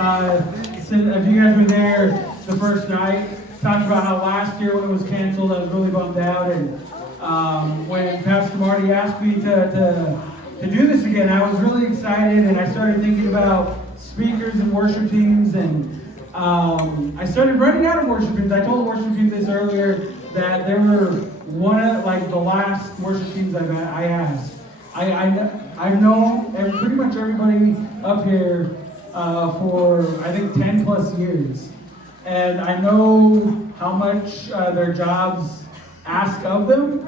If you guys were there the first night, talked about how last year when it was canceled, I was really bummed out. And when Pastor Marty asked me to do this again, I was really excited, and I started thinking about speakers and worship teams, and I started running out of worship teams. I told the worship team this earlier that they were one of the last worship teams I asked. I've known pretty much everybody up here for I think 10 plus years, and I know how much their jobs ask of them.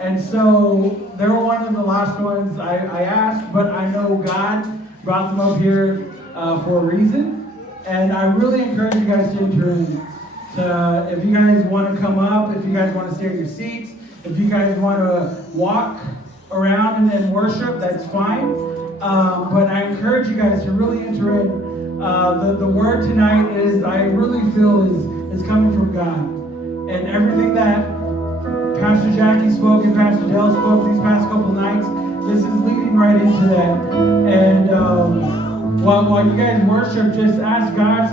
And so they were one of the last ones I asked, but I know God brought them up here for a reason. And I really encourage you guys to enter in. If you guys want to come up, if you guys want to stay in your seats, if you guys want to walk around and worship, that's fine. But I encourage you guys to really enter in. The word tonight is, I really feel is coming from God. And everything that Pastor Jackie spoke and Pastor Dale spoke these past couple nights, this is leading right into that. And while you guys worship, just ask God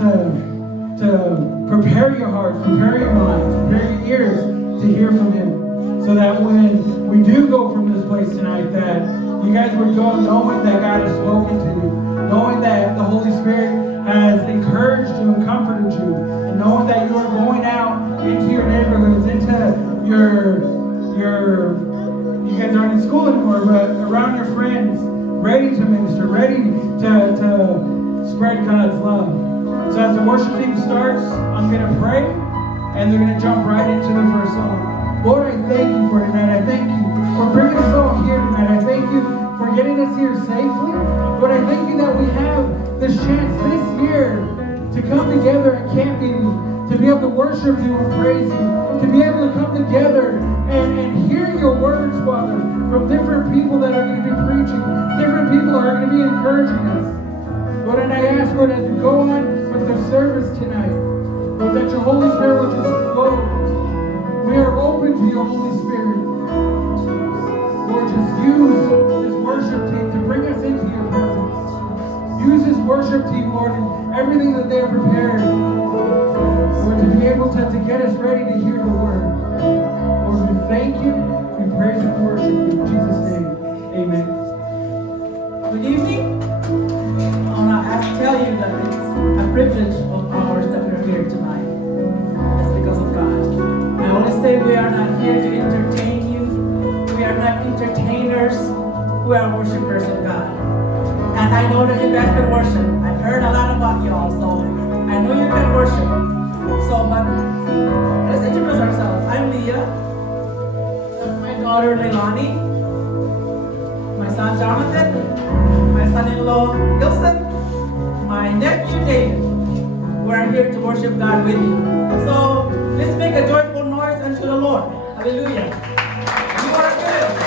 to prepare your hearts, prepare your minds, prepare your ears to hear from Him. So that when we do go from this place tonight, that you guys would go knowing that God has spoken to you, knowing that the Holy Spirit has encouraged you and comforted you, and knowing that you are going out into your neighborhoods, into you guys aren't in school anymore, but around your friends, ready to minister, ready to spread God's love. So as the worship team starts, I'm going to pray, and they're going to jump right into the first song. Lord, I thank you for tonight. I thank you for bringing us all here tonight. I thank you for getting us here safely. Lord, I thank you that we have this chance this year to come together at camp meeting, to be able to worship you and praise you, to be able to come together and hear your words, Father, from different people that are going to be preaching, different people are going to be encouraging us. Lord, and I ask, Lord, as we go on with the service tonight, Lord, that your Holy Spirit will just flow. We are open to your Holy Spirit. Lord, just use this worship team to bring us into your presence. Use this worship team, Lord, and everything that they have prepared, Lord, to be able to get us ready to hear the word. Lord, we thank you, we praise and worship you in Jesus' name. Amen. Good evening. I have to tell you that it's a privilege of ours that we're here tonight. It's because of God. I always say we are not here to entertain you. We are not entertainers. We are worshipers of God. And I know that you guys can worship. I've heard a lot about y'all, so I know you can worship. So, but let's introduce ourselves. I'm Leah. That's my daughter Leilani. My son Jonathan. My son-in-law Gilson. My nephew David. We're here to worship God with you. So let's make a joyful noise unto the Lord. Hallelujah. You are good.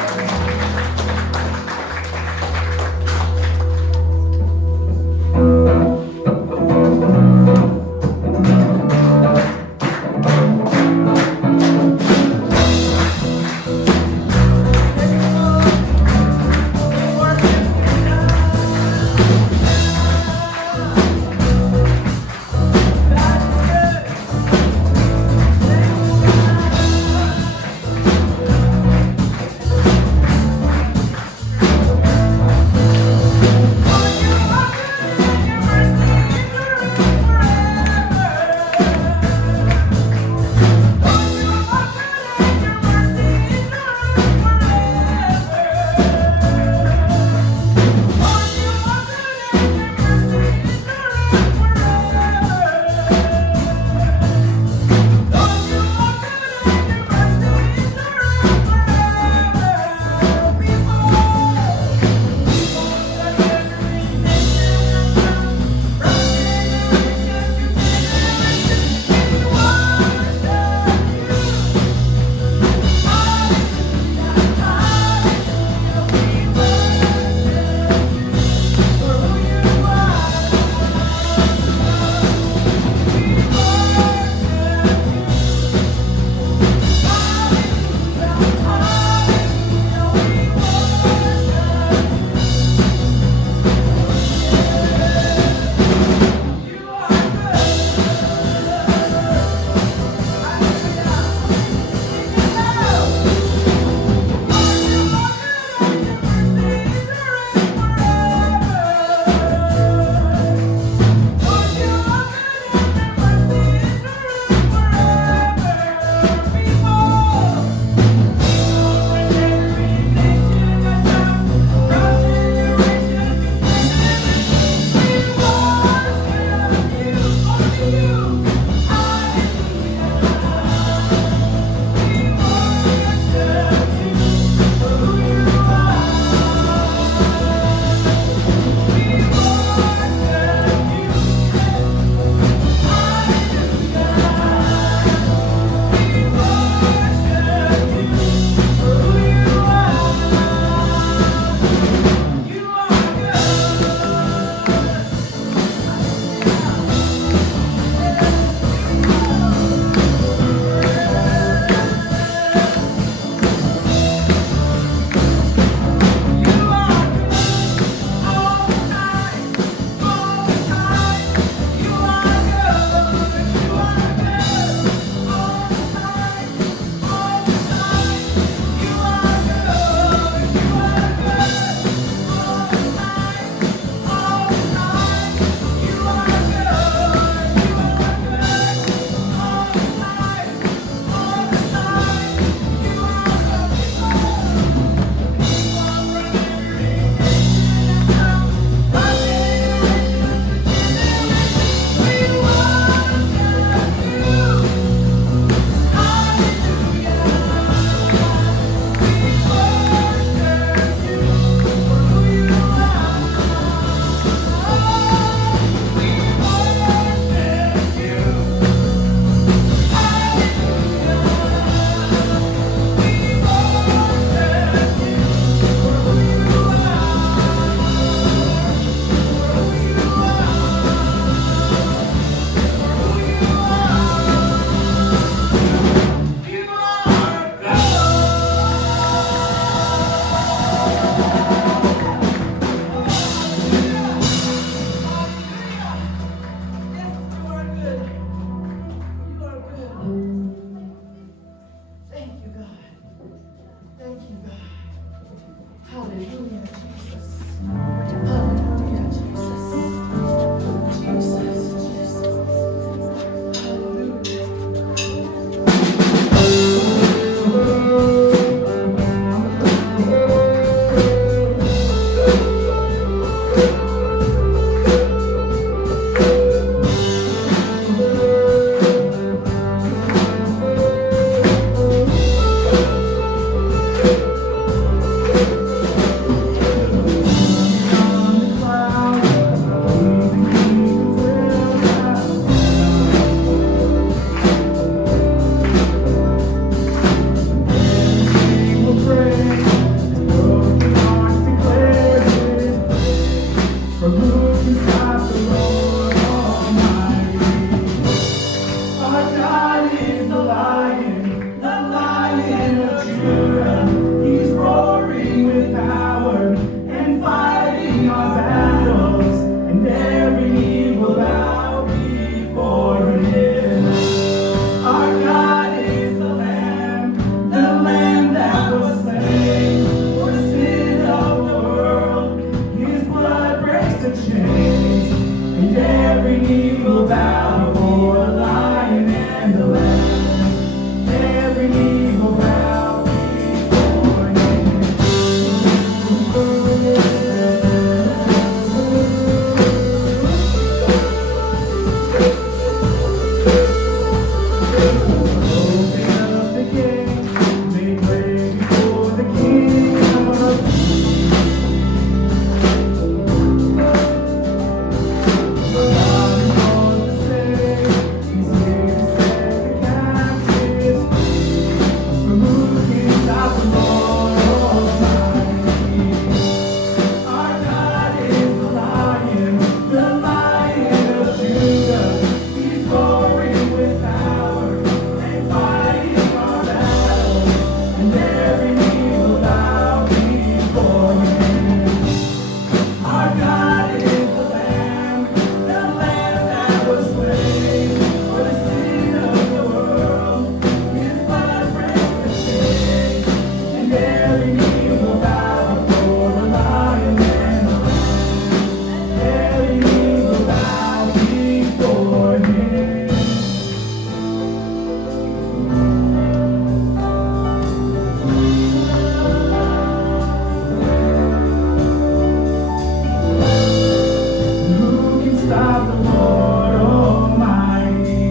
Every knee will bow before the Lion and the Lamb. Every knee will bow before Him. Open up the gate, make way before the King of Kings. God is on the stage, He's here to set the captives free. For who can stop the Lord Almighty? Our God is the Lion of Judah. He's roaring with power and fighting our battles, and every knee will bow before Him. Our God is the Lamb that was slain for the sin of the world. His blood breaks the chains, and every knee will bow before the Lion and the Lamb. Every knee will bow before Him. Who can stop the Lord Almighty?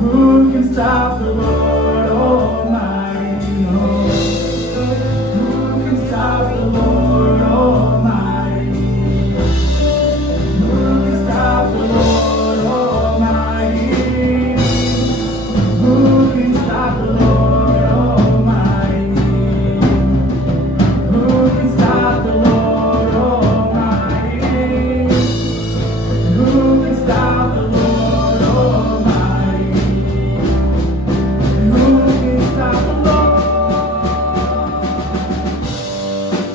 Who can stop the Lord Almighty? No. Who can stop the Lord Almighty? Who can stop the Lord Almighty? Who can stop the Lord Almighty? Who can stop the Lord Almighty? Who can stop the Lord Almighty? Who can stop the Lord?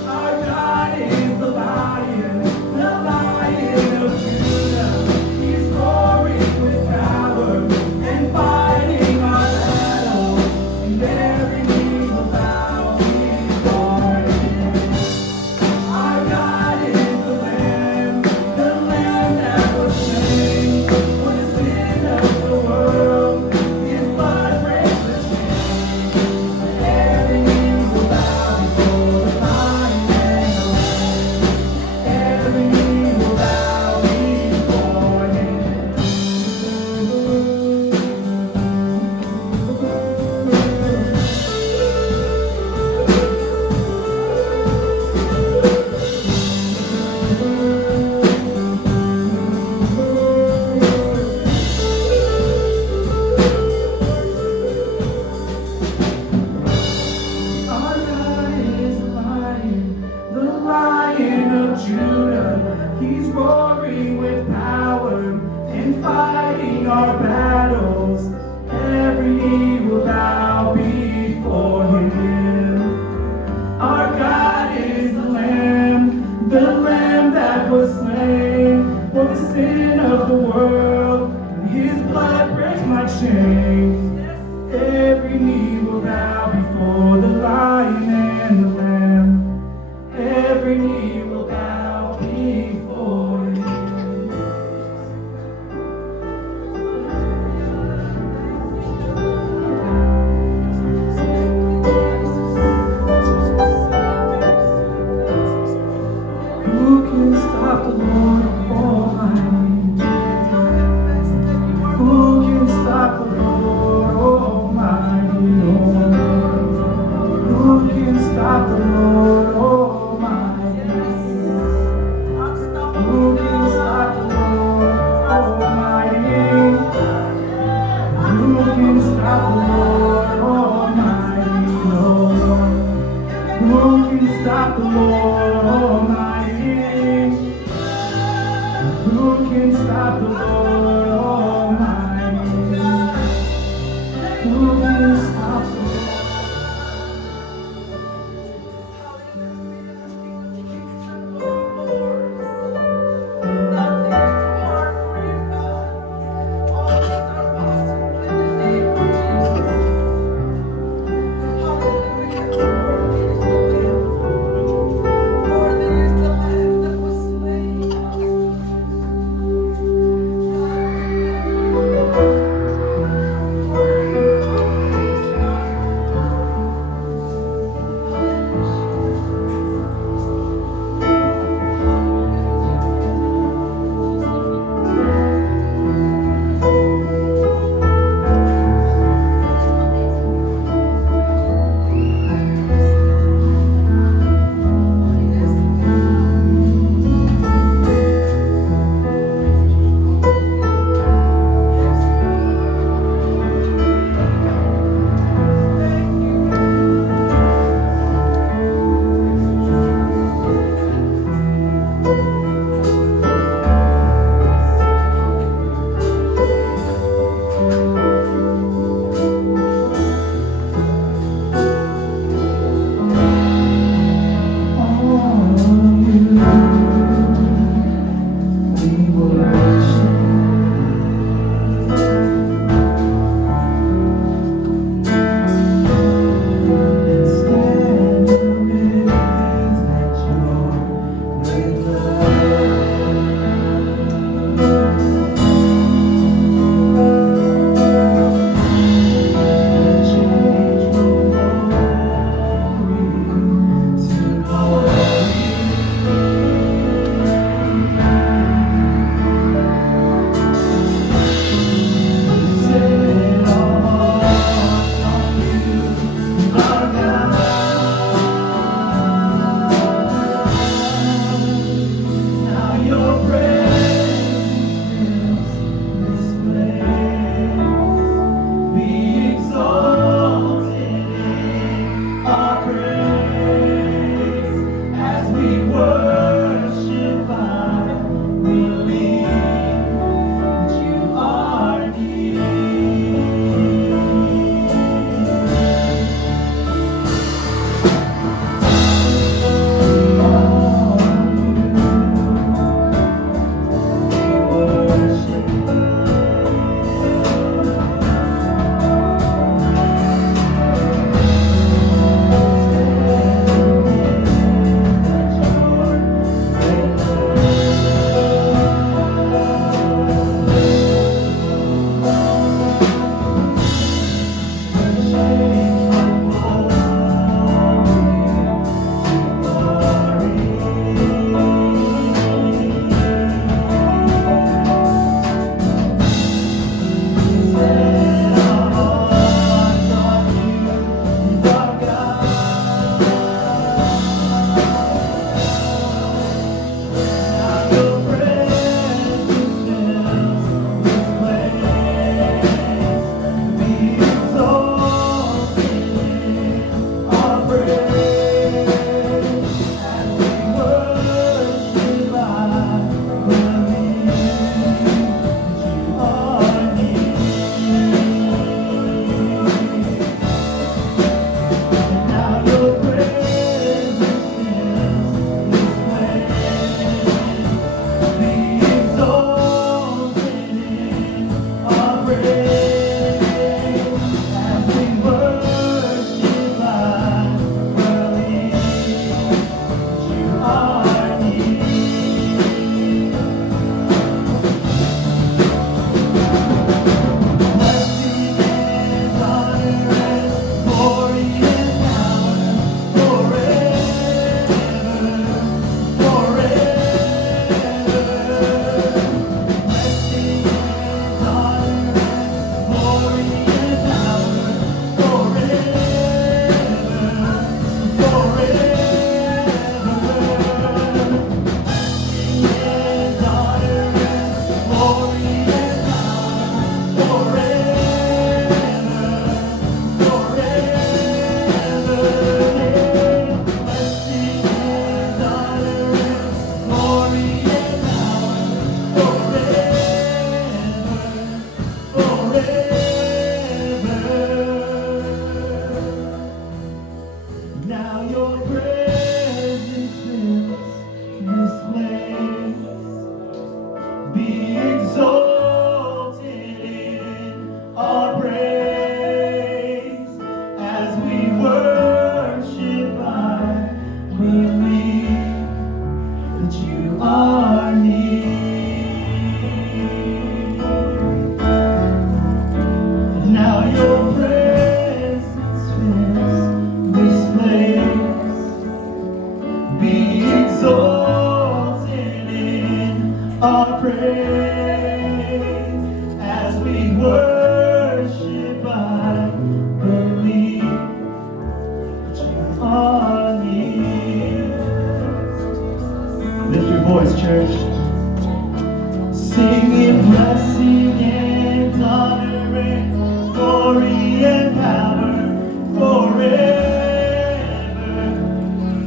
Our God is the Lion of Judah. He's roaring with power and fighting our battles, and every knee will bow before Him. Our God is the Lamb that was slain for the sin of the world. His blood breaks the chains. Every knee will bow before the Lion and the Lamb. Every knee will bow before Our God is the Lion of Judah. He's roaring with power and fighting our battles. Every knee will bow before Him. Our God is the Lamb that was slain for the sin of the world. And His blood breaks my chains. Every knee will bow before the Lion and the Lamb. Every knee will bow before Him. Who can stop the Lord Almighty? Who can stop the Lord Almighty? Who can stop the Lord Almighty? Who can stop the Lord Almighty? Who can stop the Lord Almighty? Who can stop the Lord Almighty? Who can stop the Lord Almighty? Who can stop the Lord? exalted in our praise as we worship. I believe that you are near. And now your presence fills this place. Be exalted in our praise as we worship. I believe that you are near. Lift your voice, church. Singing blessing and honor and glory and power forever,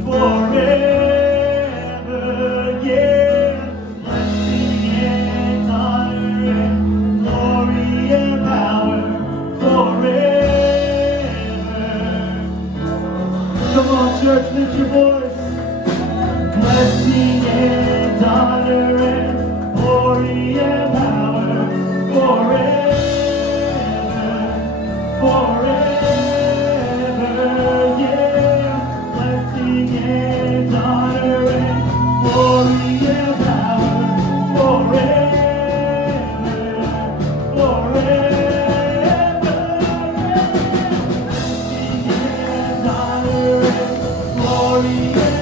forever, yeah. Blessing and honor and glory and power forever. Come on, church, lift your voice. Blessing and honor and glory and power forever, forever, yeah. Blessing and honor and glory and power forever, forever, blessing and honor and glory and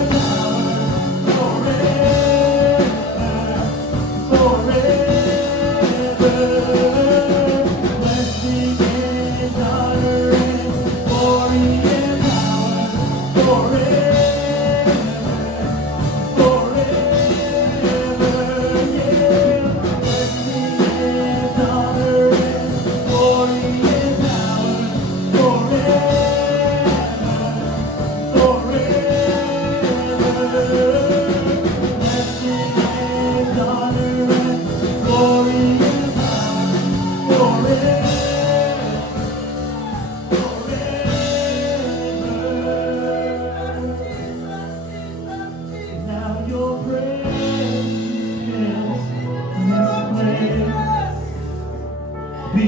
be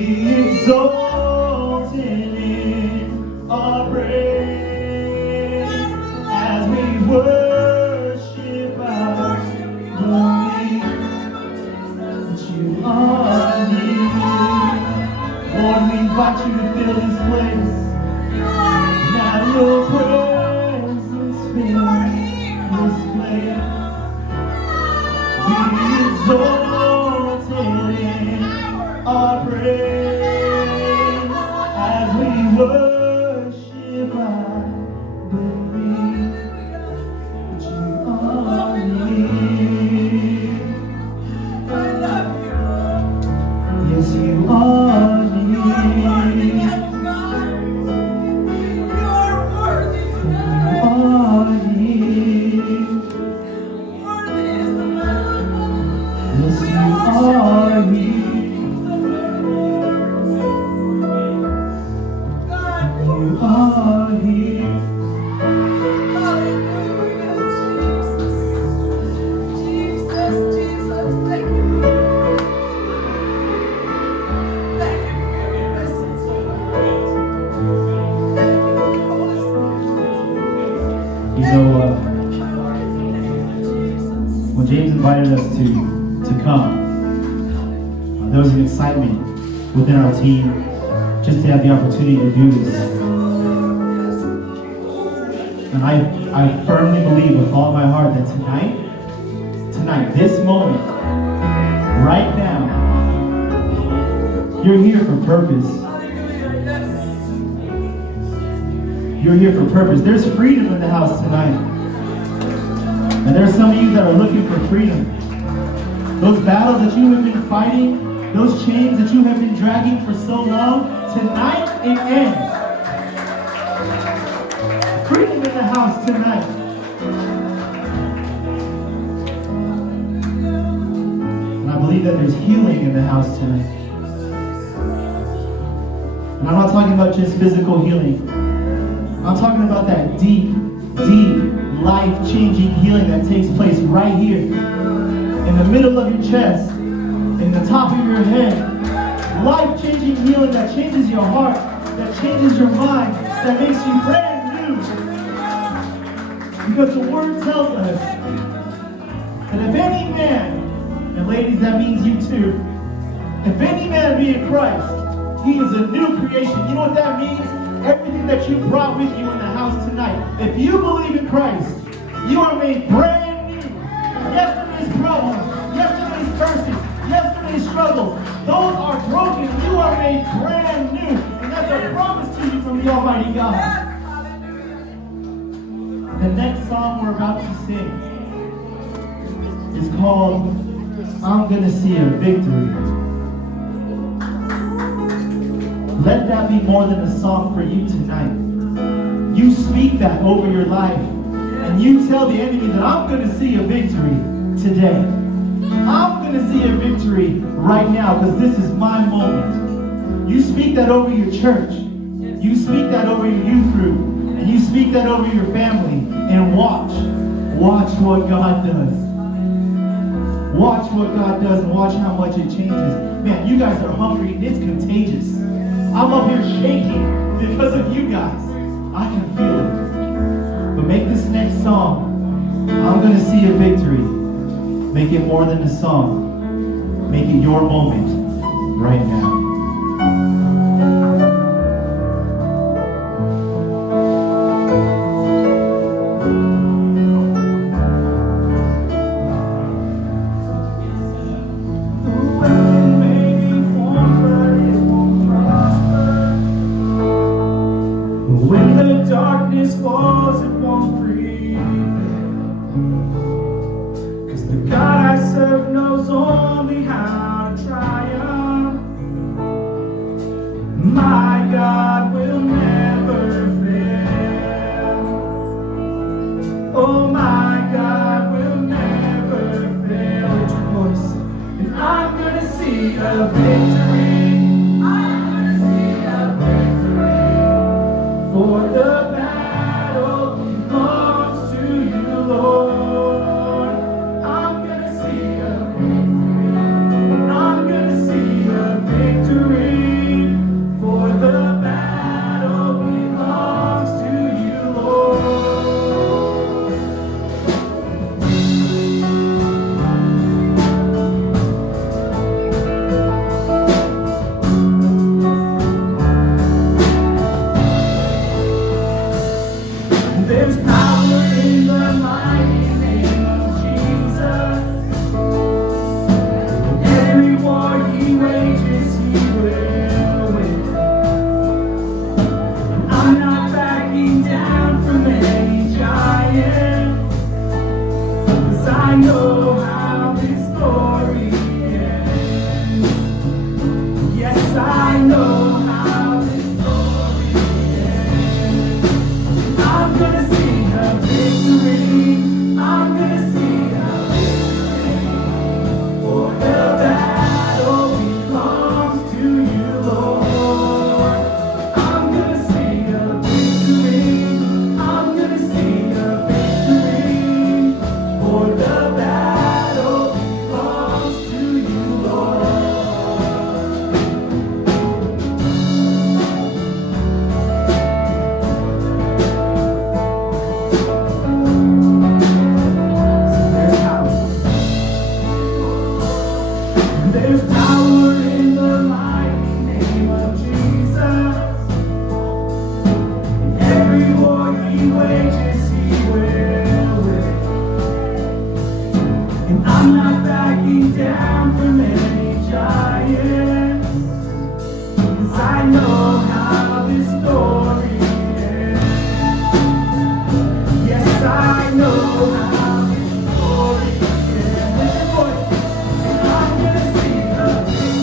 exalted in our praise as we worship. I believe that you are near. Lord, we invite you to fill this place. Now your presence fills this place. Be exalted in our praise as we worship. I believe that you are near. I love you. Yes, you are near. You are worthy. You are near. Worthy is the Lamb. Yes, you are near. You are here. Hallelujah, Jesus. Jesus, thank you. Thank you for your presence. Thank you for your Holy Spirit. You know, Jesus. when James invited us to come, there was an excitement within our team just to have the opportunity to do this. And I firmly believe with all my heart that tonight, this moment, right now, you're here for purpose. You're here for purpose. There's freedom in the house tonight. And there's some of you that are looking for freedom. Those battles that you have been fighting, those chains that you have been dragging for so long, tonight it ends. Freedom in the house tonight. And I believe that there's healing in the house tonight. And I'm not talking about just physical healing. I'm talking about that deep, life-changing healing that takes place right here in the middle of your chest. your head. Life-changing healing that changes your heart, that changes your mind, that makes you brand new. Because the Word tells us that if any man, and ladies, that means you too, if any man be in Christ, he is a new creation. You know what that means? Everything that you brought with you in the house tonight, if you believe in Christ, you are made brand new. Yesterday's problems, yesterday's curses, yesterday's struggles, those are broken. You are made brand new. And that's a promise to you from the Almighty God. The next song we're about to sing is called I'm Gonna See a Victory. Let that be more than a song for you tonight. You speak that over your life. And you tell the enemy that I'm going to see a victory today. I'm going to see a victory right now because this is my moment. You speak that over your church. You speak that over your youth group. And you speak that over your family. And watch what God does. Watch what God does and watch how much it changes. Man, you guys are hungry. It's contagious. I'm up here shaking because of you guys. I can feel it. But make this next song, I'm going to see a victory. Make it more than a song. Make it your moment right now. Darkness falls, it won't prevail. 'Cause the God I serve knows only how to triumph. My God will never fail. Oh, my God will never fail. Lift your voice. And I'm gonna see a victory. I'm gonna see a victory. For the battle belongs to you, Lord. I'm gonna see a victory. I'm gonna see a victory. For the battle belongs to you, Lord. There's power in the mighty name of Jesus. Every war he wages, he will win. And I'm not backing down from any giant, 'cause I know how this story ends. Yes, I know how this story ends. I'm gonna see a victory. I'm gonna see a victory. For the battle belongs to you, Lord. I'm gonna see a victory. I'm gonna see a victory. For the battle belongs to you, Lord. There's power in the mighty name of Jesus. Every war he wages, he will win. And I'm not backing down from any giants, 'cause I know how this story ends. Yes, I know how this story ends. Lift your voice. I'm gonna see a victory.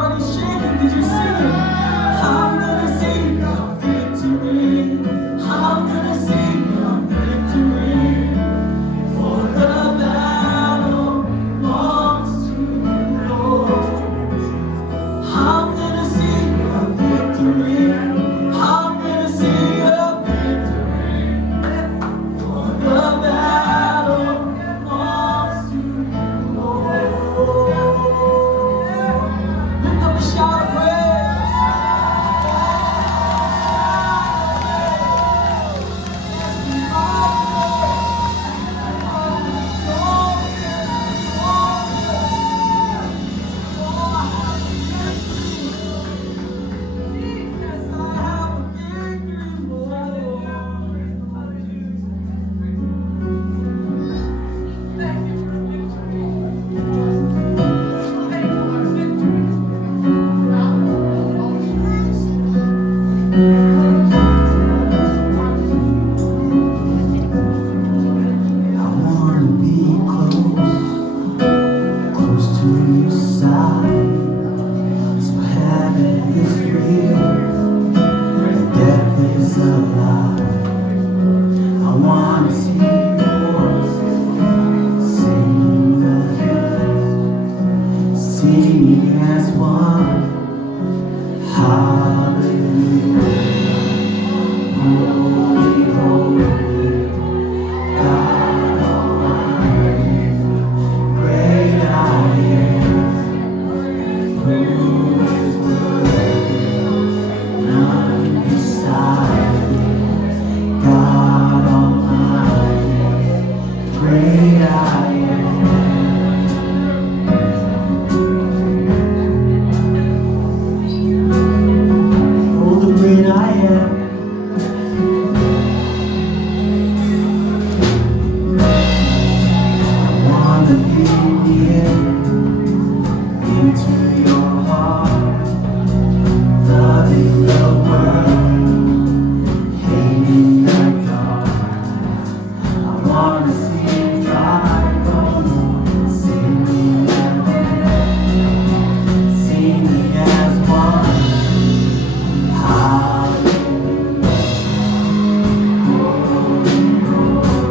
already shaking. Did you see it? I'm gonna see your victory. I'm gonna see your victory. For the battle belongs to you, Lord. I'm gonna see your victory. I'm gonna see your victory. For the battle belongs to you, Lord. Lift up a shout of praise. I wanna be close to your side. So heaven is real, and death is a lie. I wanna see your voice, singing again, singing as one. Hallelujah, holy, holy, God Almighty, great I am, who is worthy, none beside thee, God Almighty, great I am. Oh, the great I am. I wanna be near into your heart, loving the world, hating the dark. I wanna see dry bones, singing as one. Hallelujah, holy, holy,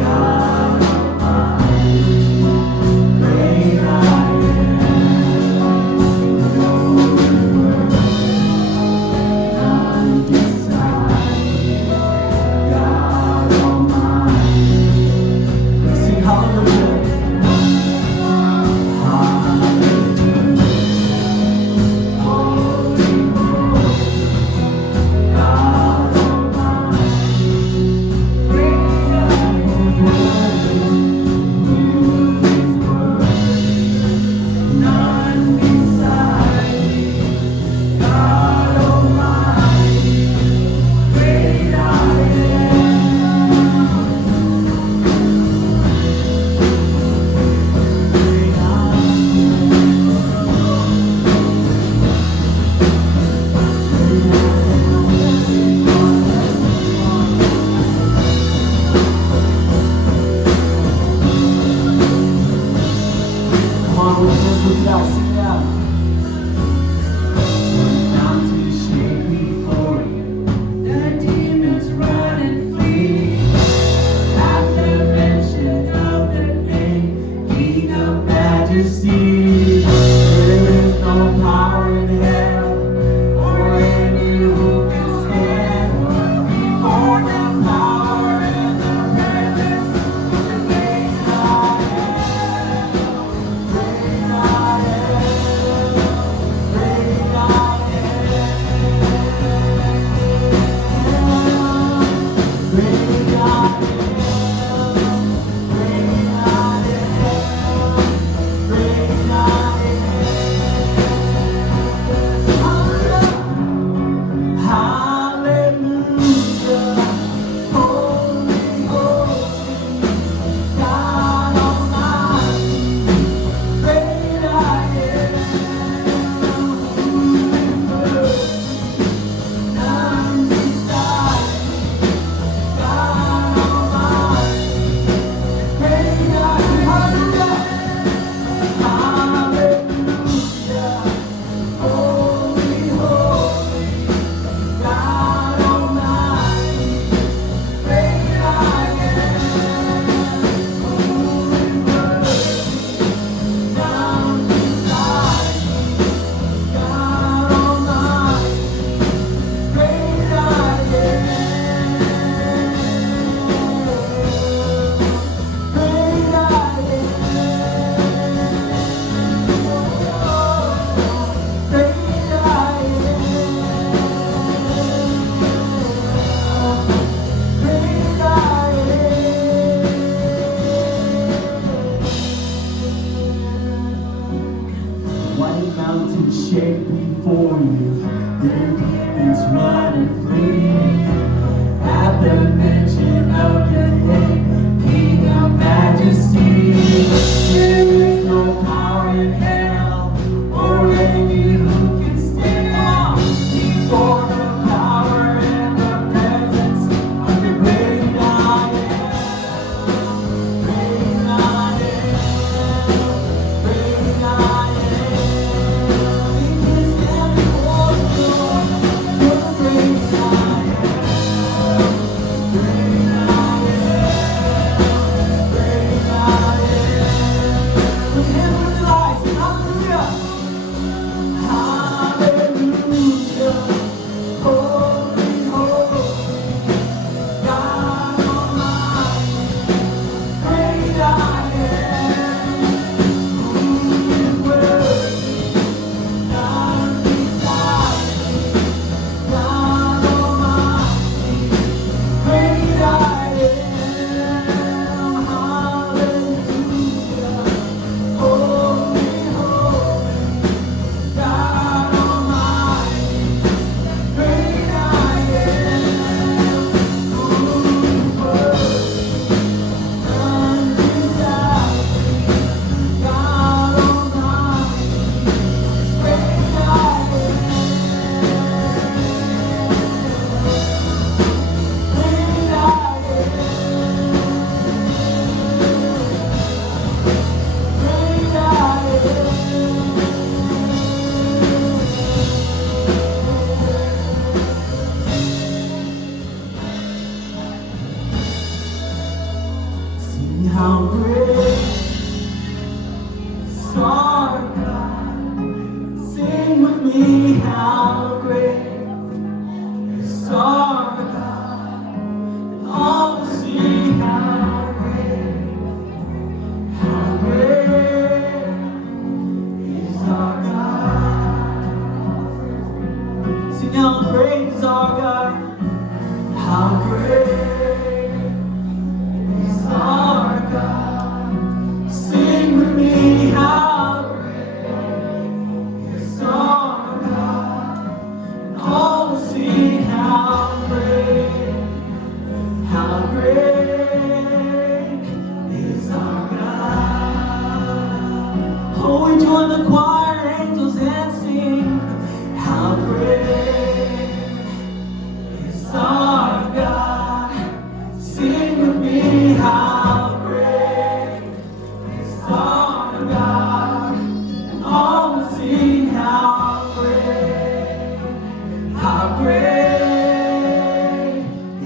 God Almighty, great I am, who is worthy, none beside thee, God Almighty. We sing hallelujah, hallelujah, holy, holy, God Almighty, great I am, who is worthy, none beside thee, God Almighty, great I Come on, let's just look it out, sing it out. Mountains shake before you, the demons run and flee. At the mention of the name, King of Majesty, there is no power in hell or any who can stand before the power and the presence of the great I am, great I am. white mountains shake before you, little demons run and flee. At the mention of your name, King of Majesty, there is no power in hell or any who can stand before the power and the presence of the great I am. Great I am, great I am. We can stand before you, you're the great I am. Great I am, great I am. Put your hands over your eyes, sing hallelujah. Hallelujah. Holy, holy, God Almighty. Great I am. Who is worthy? None beside me. God Almighty. Great I am. Hallelujah. Holy, holy, God Almighty. Great I am. Who is worthy? None beside me. God Almighty. Great I am. Great I Sing how great is our God. Sing with me how great is our God. And all will see how great is our God. Sing how great is our God. How great is our God. Sing with me how great is our God. And all will see how great is our God. Oh, we join the choir, angels, and sing how great is our God. Sing with me how great is our God. And all will sing how great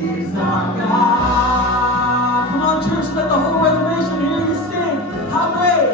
is our God. Come on, church, let the whole reservation hear you sing. How great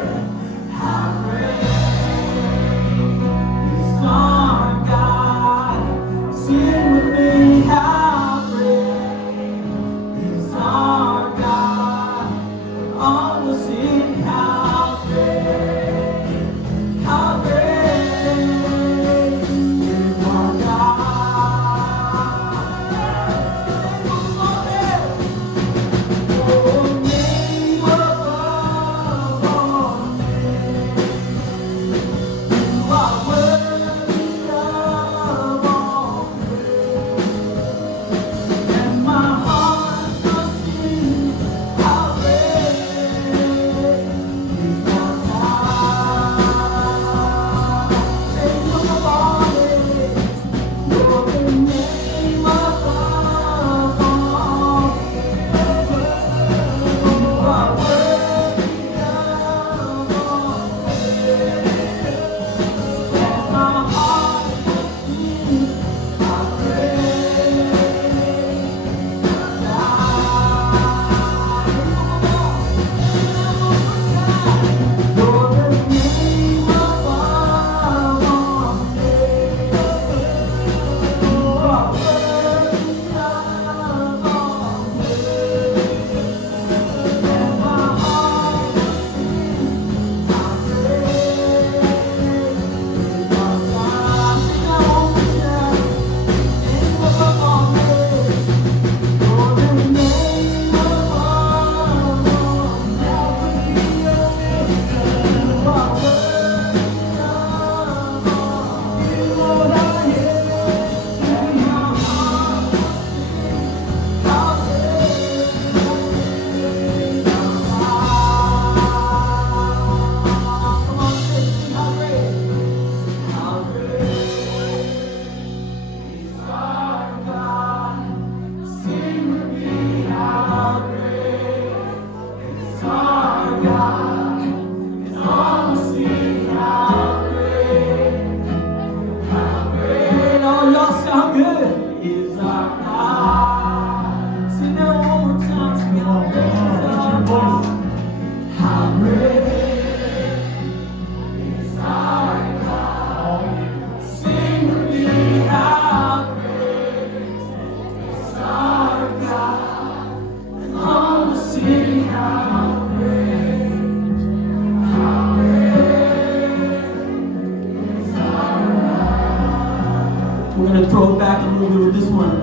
We're gonna throw it back a little bit with this one.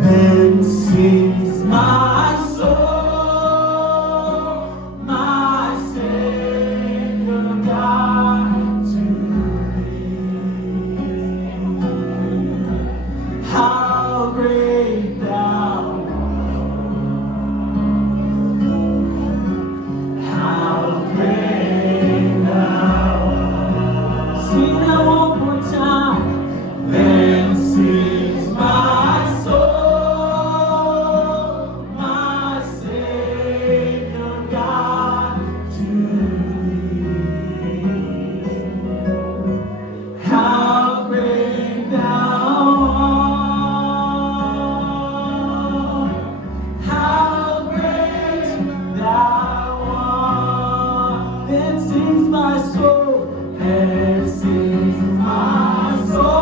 Then sings my soul, my Savior God to thee. How great thou art. How great thou art. Sing that one more time. Then sings my soul, my Savior God to thee. How great thou art. How great thou art. Then sings my soul. Then sings my soul,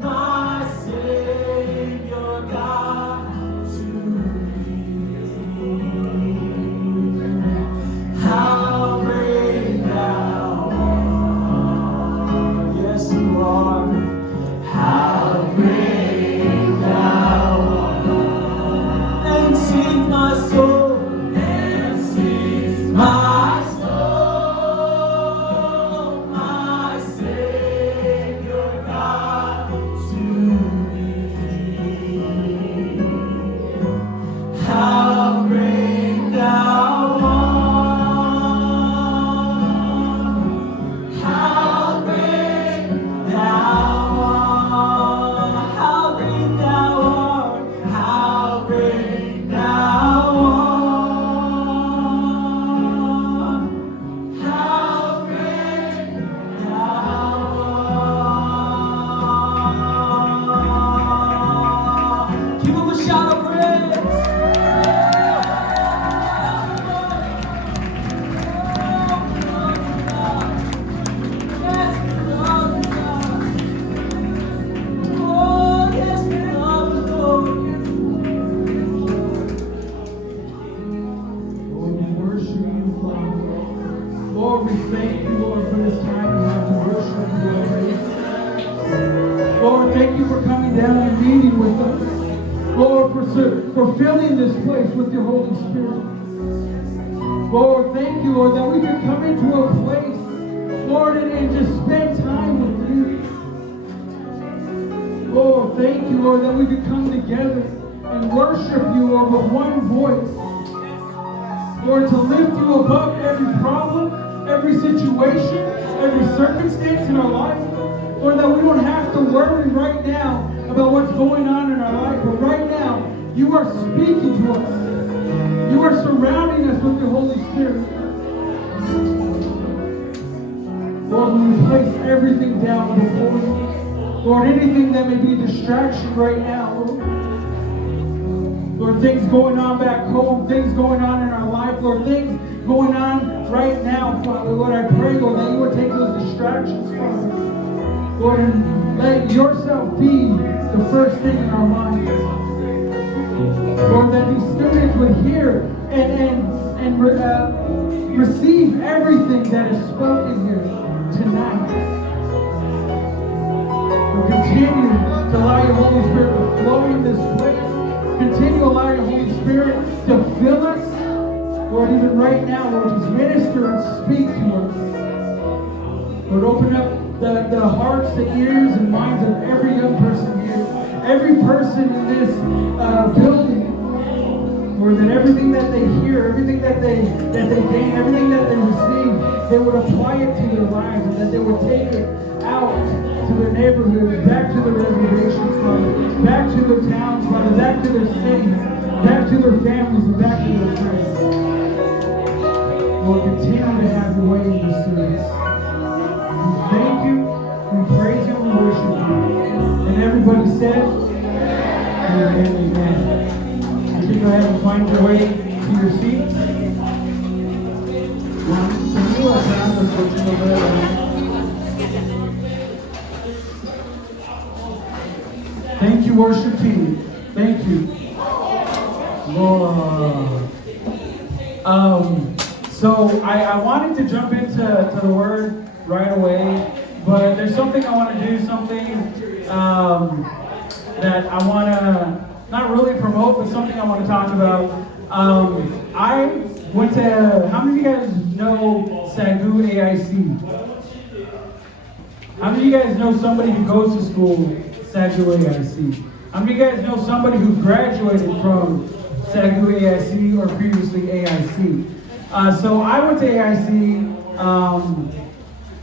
my Savior God to thee. How great thou art. Yes, you are. How great thou art. And sings my soul. And sings my soul, my Savior God to thee. How great thou art. How great thou art. How great thou art. How great thou art. How great thou art. Give him a shout of praise. Yes, we love you, God. Oh, yes, we love you, Lord. Lord, we worship you, Father. Lord, we thank you, Lord, for this time we have to worship you, Lord. Lord, thank you for coming down and meeting with us. Lord, for filling this place with your Holy Spirit. Lord, thank you, Lord, that we can come into a place, Lord, and just spend time with you. Lord, thank you, Lord, that we can come together and worship you, Lord, with one voice. Lord, to lift you above every problem, every situation, every circumstance in our life. Lord, that we don't have to worry right now about what's going on in our life, but right now, you are speaking to us. You are surrounding us with your Holy Spirit. Lord, we place everything down before you. Lord, anything that may be a distraction right now, Lord. Lord, things going on back home, things going on in our life, Lord, things going on right now, Father. Lord, I pray, Lord, that you would take those distractions, Father. Lord, and let yourself be the first thing in our minds. Lord, that these students would hear and receive everything that is spoken here tonight. Lord, continue to allow your Holy Spirit to flow in this place. Continue to allow your Holy Spirit to fill us. Lord, even right now, Lord, just minister and speak to us. Lord, open up the hearts, the ears, and minds of every young person here. Every person in this building. Lord, that everything that they hear, everything that they gain, everything that they receive, they would apply it to their lives, and that they would take it out to their neighborhoods, back to their reservations, Father, back to their towns, Father, back to their cities, back to their families, and back to their friends. Lord, continue to have your way in this service. We thank you, we praise you, we worship you. And everybody said, amen, amen. You can go ahead and find your way to your seats. Thank you, worship team. Thank you. Lord. So I wanted to jump into the word right away, but there's something I want to do, something that I want to not really promote, but something I want to talk about. I went to, how many of you guys know Sagu AIC? How many of you guys know somebody who goes to school, Sagu AIC? How many of you guys know somebody who graduated from Sagu AIC or previously AIC? So I went to AIC.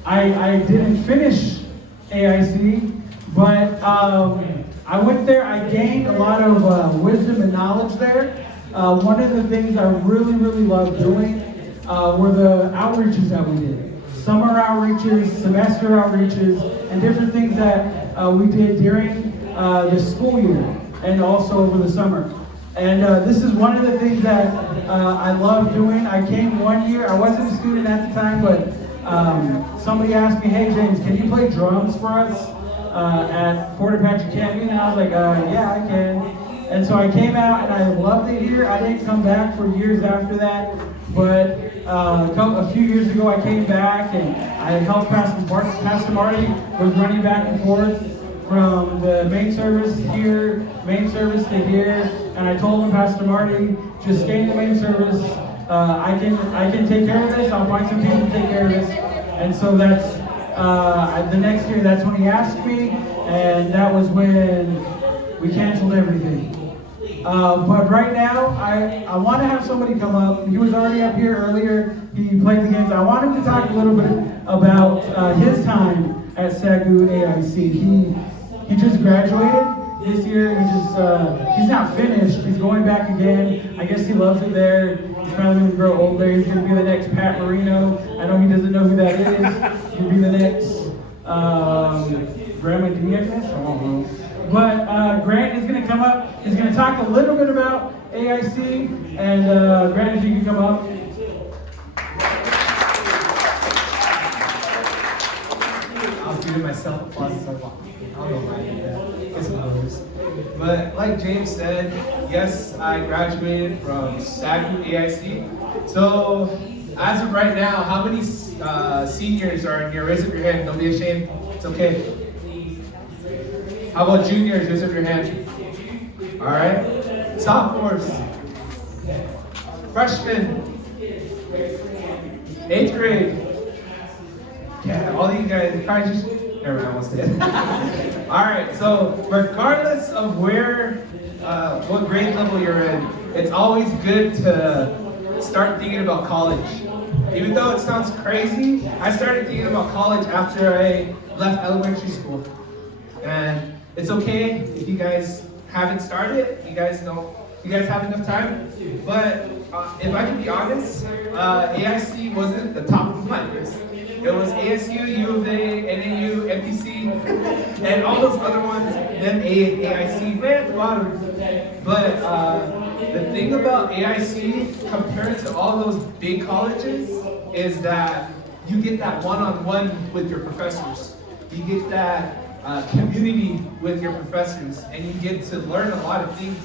I didn't finish AIC, but I went there. I gained a lot of wisdom and knowledge there. One of the things I really, really loved doing were the outreaches that we did. Summer outreaches, semester outreaches, and different things that we did during the school year and also over the summer. And this is one of the things that I love doing. I came one year, I wasn't a student at the time, but somebody asked me, hey James, can you play drums for us at Fort Apache Canyon? And I was like, yeah, I can. And so I came out and I loved it here. I didn't come back for years after that, but a few years ago I came back and I helped Pastor Marty was running back and forth from the main service here, main service to here, and I told him, Pastor Marty, just stay in the main service. I can take care of this. I'll find some people to take care of this. And so that's the next year. That's when he asked me, and that was when we canceled everything. But right now, I want to have somebody come up. He was already up here earlier. He played the games. I want him to talk a little bit about his time at Sagu AIC. He just graduated this year. He's not finished. He's going back again. I guess he loves it there. He's probably going to grow old there. He's going to be the next Pat Marino. I know he doesn't know who that is. He'll be the next Grandma D, I guess. I don't know. But Grant is going to come up. He's going to talk a little bit about AIC. And Grant, if you can come up. I was giving myself applause as I walked. I don't know why I did that. Guess it was. But like James said, yes, I graduated from Sagu AIC. So as of right now, how many seniors are in here? Raise up your hand. Don't be ashamed. It's okay. How about juniors? Raise up your hand. All right. Sophomores. Freshmen. 8th grade. Yeah, all these guys probably just. Never mind, I won't say it. All right. So regardless of what grade level you're in, it's always good to start thinking about college. Even though it sounds crazy, I started thinking about college after I left elementary school. And it's okay if you guys haven't started. You guys have enough time. But if I can be honest, AIC wasn't the top of my list. It was ASU, U of A, NAU, MPC, and all those other ones, then AIC, way at the bottom. But the thing about AIC compared to all those big colleges is that you get that one-on-one with your professors. You get that community with your professors, and you get to learn a lot of things.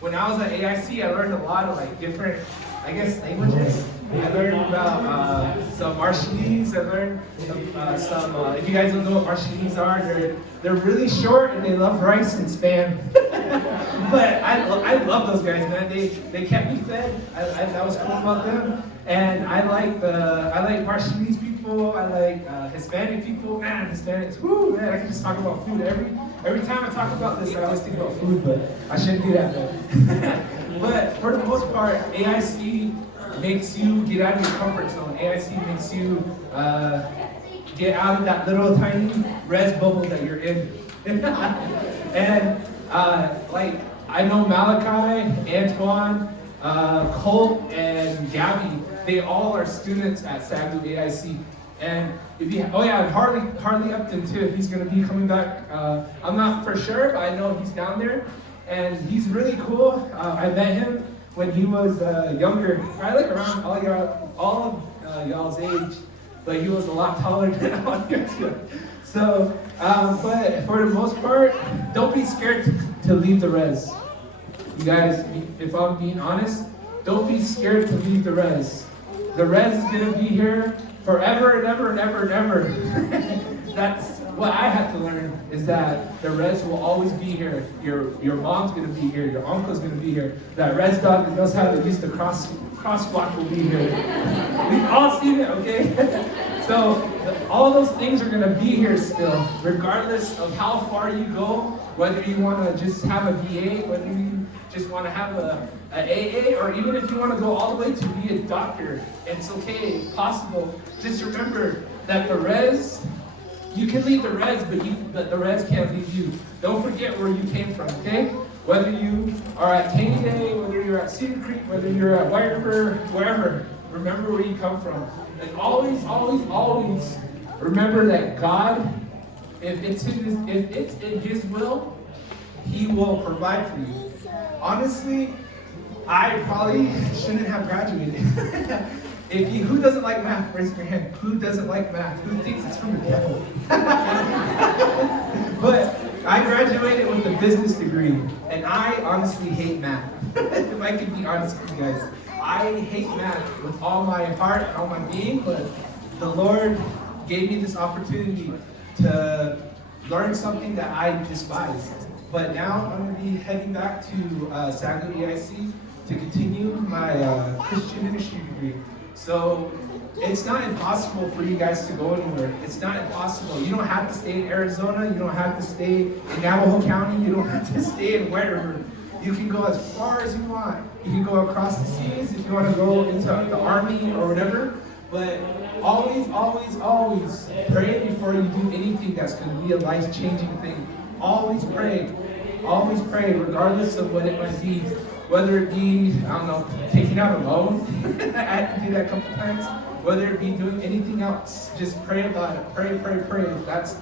When I was at AIC, I learned a lot of different, languages. I learned about some Marshallese. I learned some, if you guys don't know what Marshallese are, they're really short and they love rice and Spam. But I love those guys, man. They kept me fed. That was cool about them. And I like Marshallese people. I like Hispanic people. Man, Hispanics, whoo, man, I can just talk about food. Every time I talk about this, I always think about food, but I shouldn't do that. But for the most part, AIC makes you get out of your comfort zone. AIC makes you get out of that little tiny res bubble that you're in. And I know Malachi, Antoine, Colt, and Gabby, they all are students at Sagu AIC. And Harley Upton too. He's gonna be coming back. I'm not for sure, but I know he's down there. And he's really cool. I met him when he was younger, probably around all of y'all's age, but he was a lot taller than all you too. So, but for the most part, don't be scared to leave the res. You guys, if I'm being honest, don't be scared to leave the res. The res is gonna be here forever and ever and ever and ever. that's what I had to learn, is that the Reds will always be here. Your mom's gonna be here, your uncle's gonna be here. That Reds dog that knows how to use the crosswalk will be here. We've all seen it, okay? So all those things are gonna be here still, regardless of how far you go, whether you wanna just have a VA, whether you just wanna have a AA, or even if you wanna go all the way to be a doctor. It's okay, it's possible. Just remember that the Reds, you can leave the Reds, but the Reds can't leave you. Don't forget where you came from, okay? Whether you are at Caney Day, whether you're at Cedar Creek, whether you're at White River, wherever, remember where you come from. And always, always, always remember that God, if it's in His will, He will provide for you. Honestly, I probably shouldn't have graduated. Who doesn't like math? Raise your hand. Who doesn't like math? Who thinks it's from the devil? But I graduated with a business degree, and I honestly hate math. If I can be honest with you guys, I hate math with all my heart and all my being, but the Lord gave me this opportunity to learn something that I despise. But now I'm going to be heading back to Sagu EIC to continue my Christian ministry degree. So it's not impossible for you guys to go anywhere. It's not impossible. You don't have to stay in Arizona. You don't have to stay in Navajo County. You don't have to stay in White River. You can go as far as you want. You can go across the seas if you want to go into the army or whatever. But always, always, always pray before you do anything that's going to be a life-changing thing. Always pray. Always pray, regardless of what it might be. Whether it be, I don't know, taking out a loan. I had to do that a couple times. Whether it be doing anything else, just pray about it. Pray, pray, pray. That's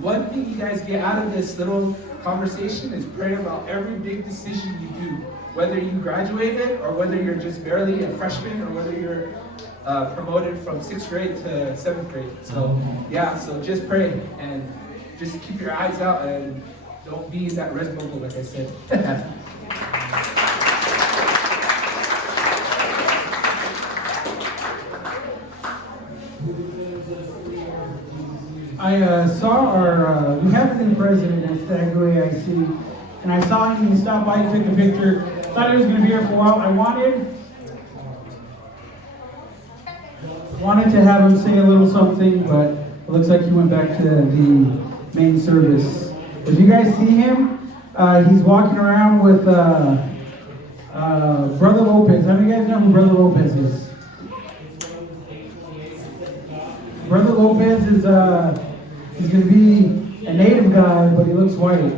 one thing you guys get out of this little conversation, is pray about every big decision you do. Whether you graduated, or whether you're just barely a freshman, or whether you're promoted from 6th grade to 7th grade. So yeah, so just pray and just keep your eyes out and don't be in that red bubble, like I said. I saw we have a new president at Sagu AIC, and I saw him, he stopped by, took a picture. Thought he was going to be here for a while. I wanted to have him sing a little something, but it looks like he went back to the main service. If you guys see him, he's walking around with Brother Lopez. How many of you guys know who Brother Lopez is? Brother Lopez is he's going to be a native guy, but he looks white.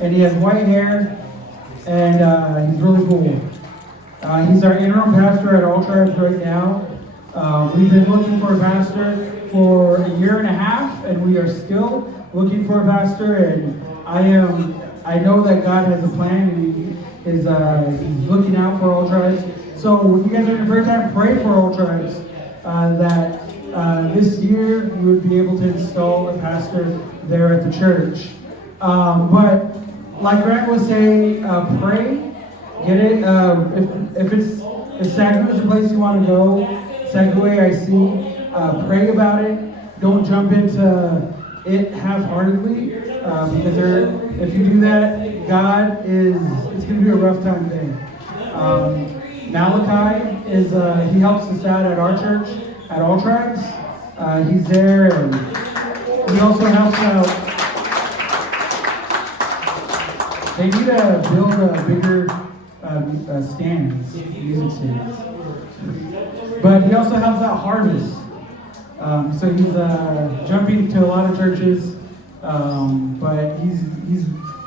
And he has white hair, and he's really cool. He's our interim pastor at All Tribes right now. We've been looking for a pastor for a year and a half, and we are still looking for a pastor. And I know that God has a plan, and He's looking out for All Tribes. So you guys are in a great time, pray for All Tribes that this year you would be able to install a pastor there at the church. But like Grant was saying, pray, get it. If Sagu is the place you want to go, Sagu AIC, pray about it. Don't jump into it half-heartedly, because if you do that, it's going to be a rough time there. Malachi he helps us out at our church, at All Tribes. He's there, and he also helps out. They need to build a bigger stands, music stands. But he also helps out Harvest. So he's jumping to a lot of churches, but he's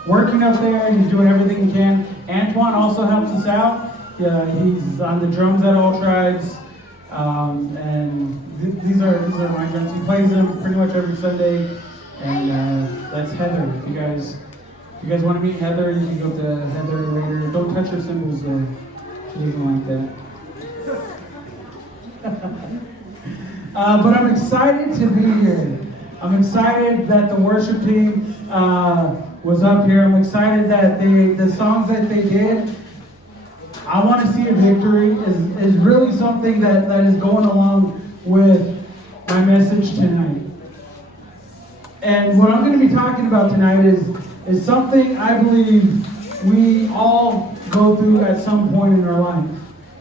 working up there. He's doing everything he can. Antoine also helps us out. He's on the drums at All Tribes, and these are my drums. He plays them pretty much every Sunday, and that's Heather. If you guys want to meet Heather, you can go to Heather later. Don't touch her cymbals though. She doesn't like that. But I'm excited to be here. I'm excited that the worship team was up here. I'm excited that the songs that they did, I Want to See a Victory, is really something that is going along with my message tonight. And what I'm going to be talking about tonight is something I believe we all go through at some point in our life.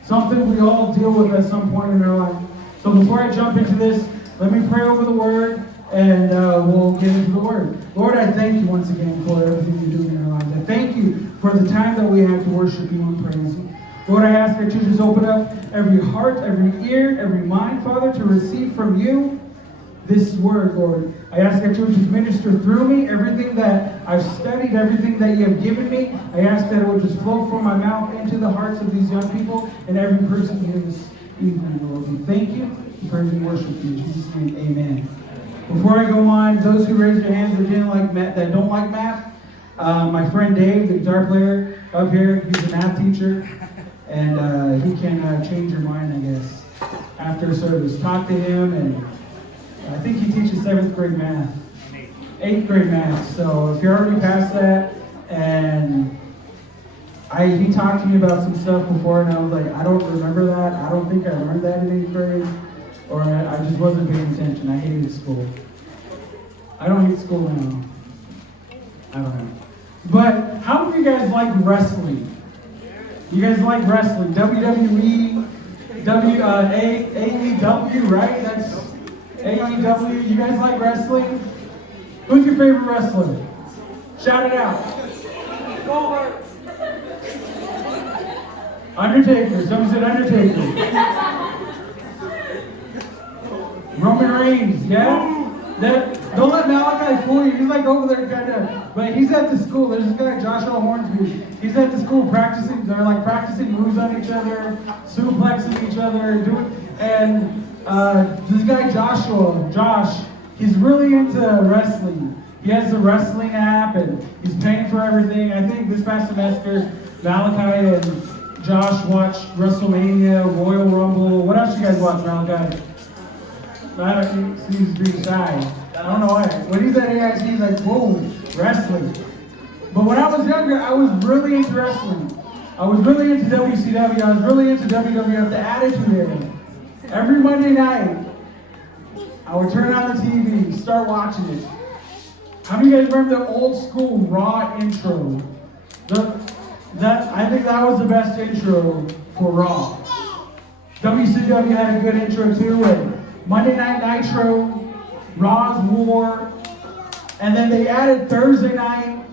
Something we all deal with at some point in our life. So before I jump into this, let me pray over the word, and we'll get into the word. Lord, I thank you once again for everything you're doing in our lives. I thank you for the time that we have to worship you and praise you. Lord, I ask that you just open up every heart, every ear, every mind, Father, to receive from you this word, Lord. I ask that you would just minister through me, everything that I've studied, everything that you have given me. I ask that it would just flow from my mouth into the hearts of these young people and every person here this evening, Lord. We thank you, we praise and worship you. In Jesus' name, amen. Before I go on, those who raised their hands that don't like math, my friend Dave, the guitar player up here, he's a math teacher, and he can change your mind, I guess, after service. Talk to him, and I think he teaches 7th grade math, 8th grade math. So if you're already past that, and he talked to me about some stuff before, and I was like, I don't remember that. I don't think I learned that in 8th grade, or I just wasn't paying attention. I hated school. I don't hate school now. I don't know. But how many of you guys like wrestling? You guys like wrestling? WWE, AEW, right? That's AEW. You guys like wrestling? Who's your favorite wrestler? Shout it out. Undertaker. Someone said Undertaker. Roman Reigns, yeah? Don't let Malachi fool you. He's like over there kind of, but he's at the school. There's this guy, Joshua Hornsby. He's at the school practicing. They're like practicing moves on each other, suplexing each other, and this guy Josh, he's really into wrestling. He has the wrestling app, and he's paying for everything. I think this past semester, Malachi and Josh watched WrestleMania, Royal Rumble. What else you guys watch, Malachi? He's being shy. I don't know why. When he's at AIC, he's like, whoa, wrestling. But when I was younger, I was really into wrestling. I was really into WCW. I was really into WWF, the Attitude Era. Every Monday night, I would turn on the TV, start watching it. How many of you guys remember the old school Raw intro? I think that was the best intro for Raw. WCW had a good intro too, and Monday Night Nitro, Raw's War, and then they added Thursday night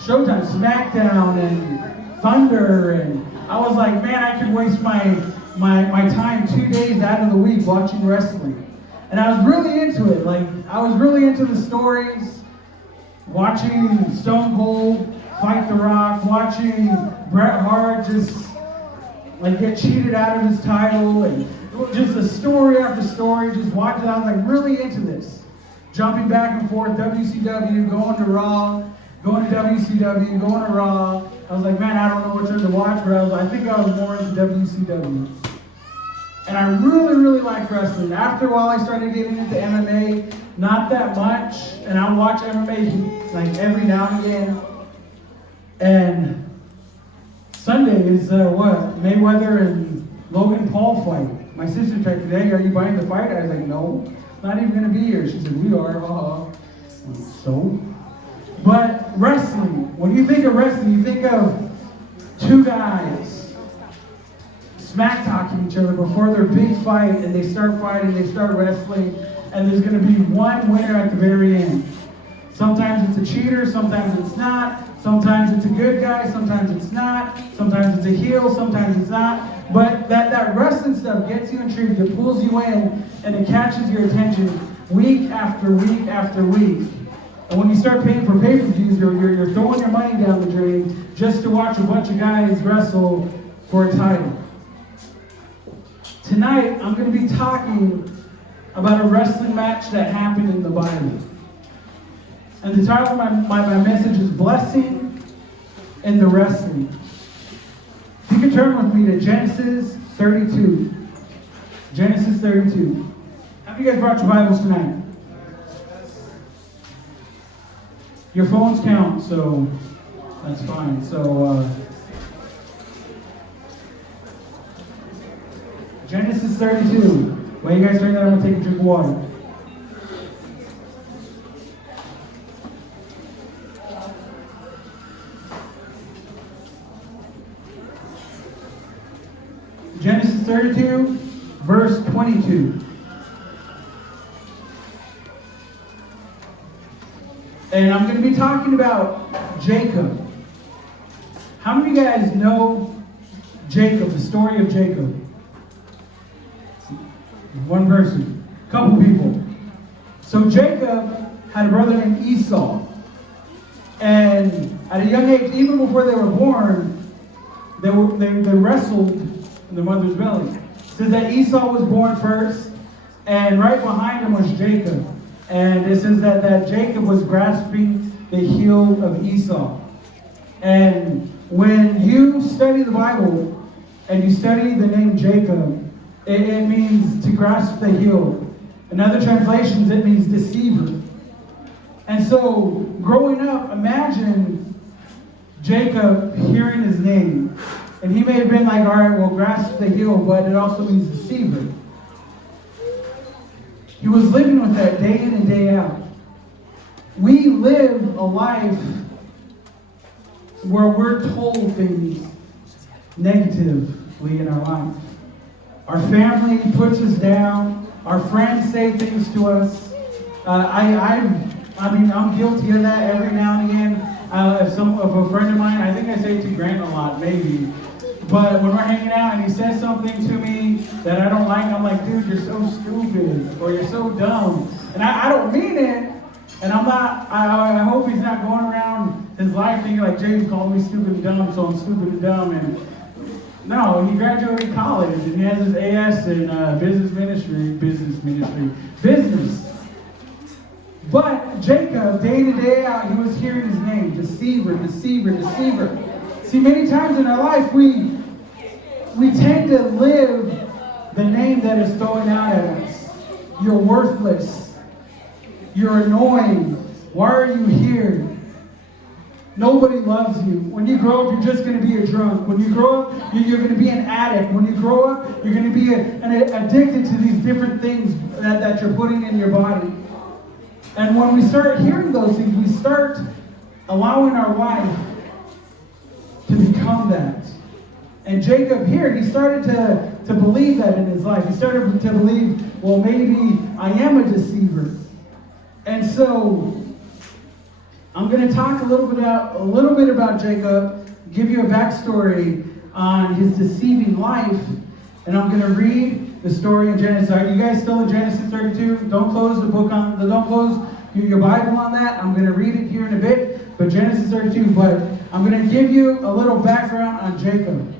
Showtime, SmackDown, and Thunder, and I was like, man, I could waste my time 2 days out of the week watching wrestling. And I was really into it. Like, I was really into the stories, watching Stone Cold fight The Rock, watching Bret Hart just like get cheated out of his title, and just a story after story, just watching. I was like really into this. Jumping back and forth, WCW, going to Raw, going to WCW, going to Raw. I was like, man, I don't know which one to watch, but I think I was more into WCW. And I really, really liked wrestling. After a while, I started getting into MMA, not that much, and I watch MMA like every now and again. And Sunday is Mayweather and Logan Paul fight. My sister texted today, are you buying the fight? I was like, no, not even going to be here. She said, we are, So? But wrestling, when you think of wrestling, you think of two guys smack talking each other before their big fight, and they start fighting, they start wrestling, and there's going to be one winner at the very end. Sometimes it's a cheater, sometimes it's not. Sometimes it's a good guy, sometimes it's not. Sometimes it's a heel, sometimes it's not. But that wrestling stuff gets you intrigued, it pulls you in, and it catches your attention week after week after week. And when you start paying for pay-per-views, you're throwing your money down the drain just to watch a bunch of guys wrestle for a title. Tonight, I'm going to be talking about a wrestling match that happened in the Bible. And the title of my message is Blessing in the Wrestling. You can turn with me to Genesis 32. Genesis 32. Have you guys brought your Bibles tonight? Your phones count, so that's fine. So, Genesis 32. While you guys turn that, I'm going to take a drink of water. 32, verse 22. And I'm going to be talking about Jacob. How many of you guys know Jacob, the story of Jacob? One person, a couple people. So Jacob had a brother named Esau. And at a young age, even before they were born, they wrestled in their mother's belly. It says that Esau was born first, and right behind him was Jacob. And it says that Jacob was grasping the heel of Esau. And when you study the Bible and you study the name Jacob, it means to grasp the heel. In other translations, it means deceiver. And so, growing up, imagine Jacob hearing his name. And he may have been like, all right, well, grasp the heel, but it also means deceiver. He was living with that day in and day out. We live a life where we're told things negatively in our life. Our family puts us down. Our friends say things to us. I'm guilty of that every now and again. Of a friend of mine, I think I say it to Grant a lot, maybe. But when we're hanging out and he says something to me that I don't like, I'm like, dude, you're so stupid, or you're so dumb. And I don't mean it, and I'm not, I hope he's not going around his life thinking like, James called me stupid and dumb, so I'm stupid and dumb. And no, he graduated college, and he has his AS in business. But Jacob, day to day out, he was hearing his name, deceiver, deceiver, deceiver. See, many times in our life, we tend to live the name that is thrown out at us. You're worthless. You're annoying. Why are you here? Nobody loves you. When you grow up, you're just going to be a drunk. When you grow up, you're going to be an addict. When you grow up, you're going to be addicted to these different things that you're putting in your body. And when we start hearing those things, we start allowing our life to become that. And Jacob here, he started to believe that in his life. He started to believe, well, maybe I am a deceiver. And so I'm going to talk a little bit about Jacob, give you a backstory on his deceiving life, and I'm going to read the story in Genesis. Are you guys still in Genesis 32? Don't close don't close your Bible on that. I'm going to read it here in a bit, but Genesis 32. But I'm going to give you a little background on Jacob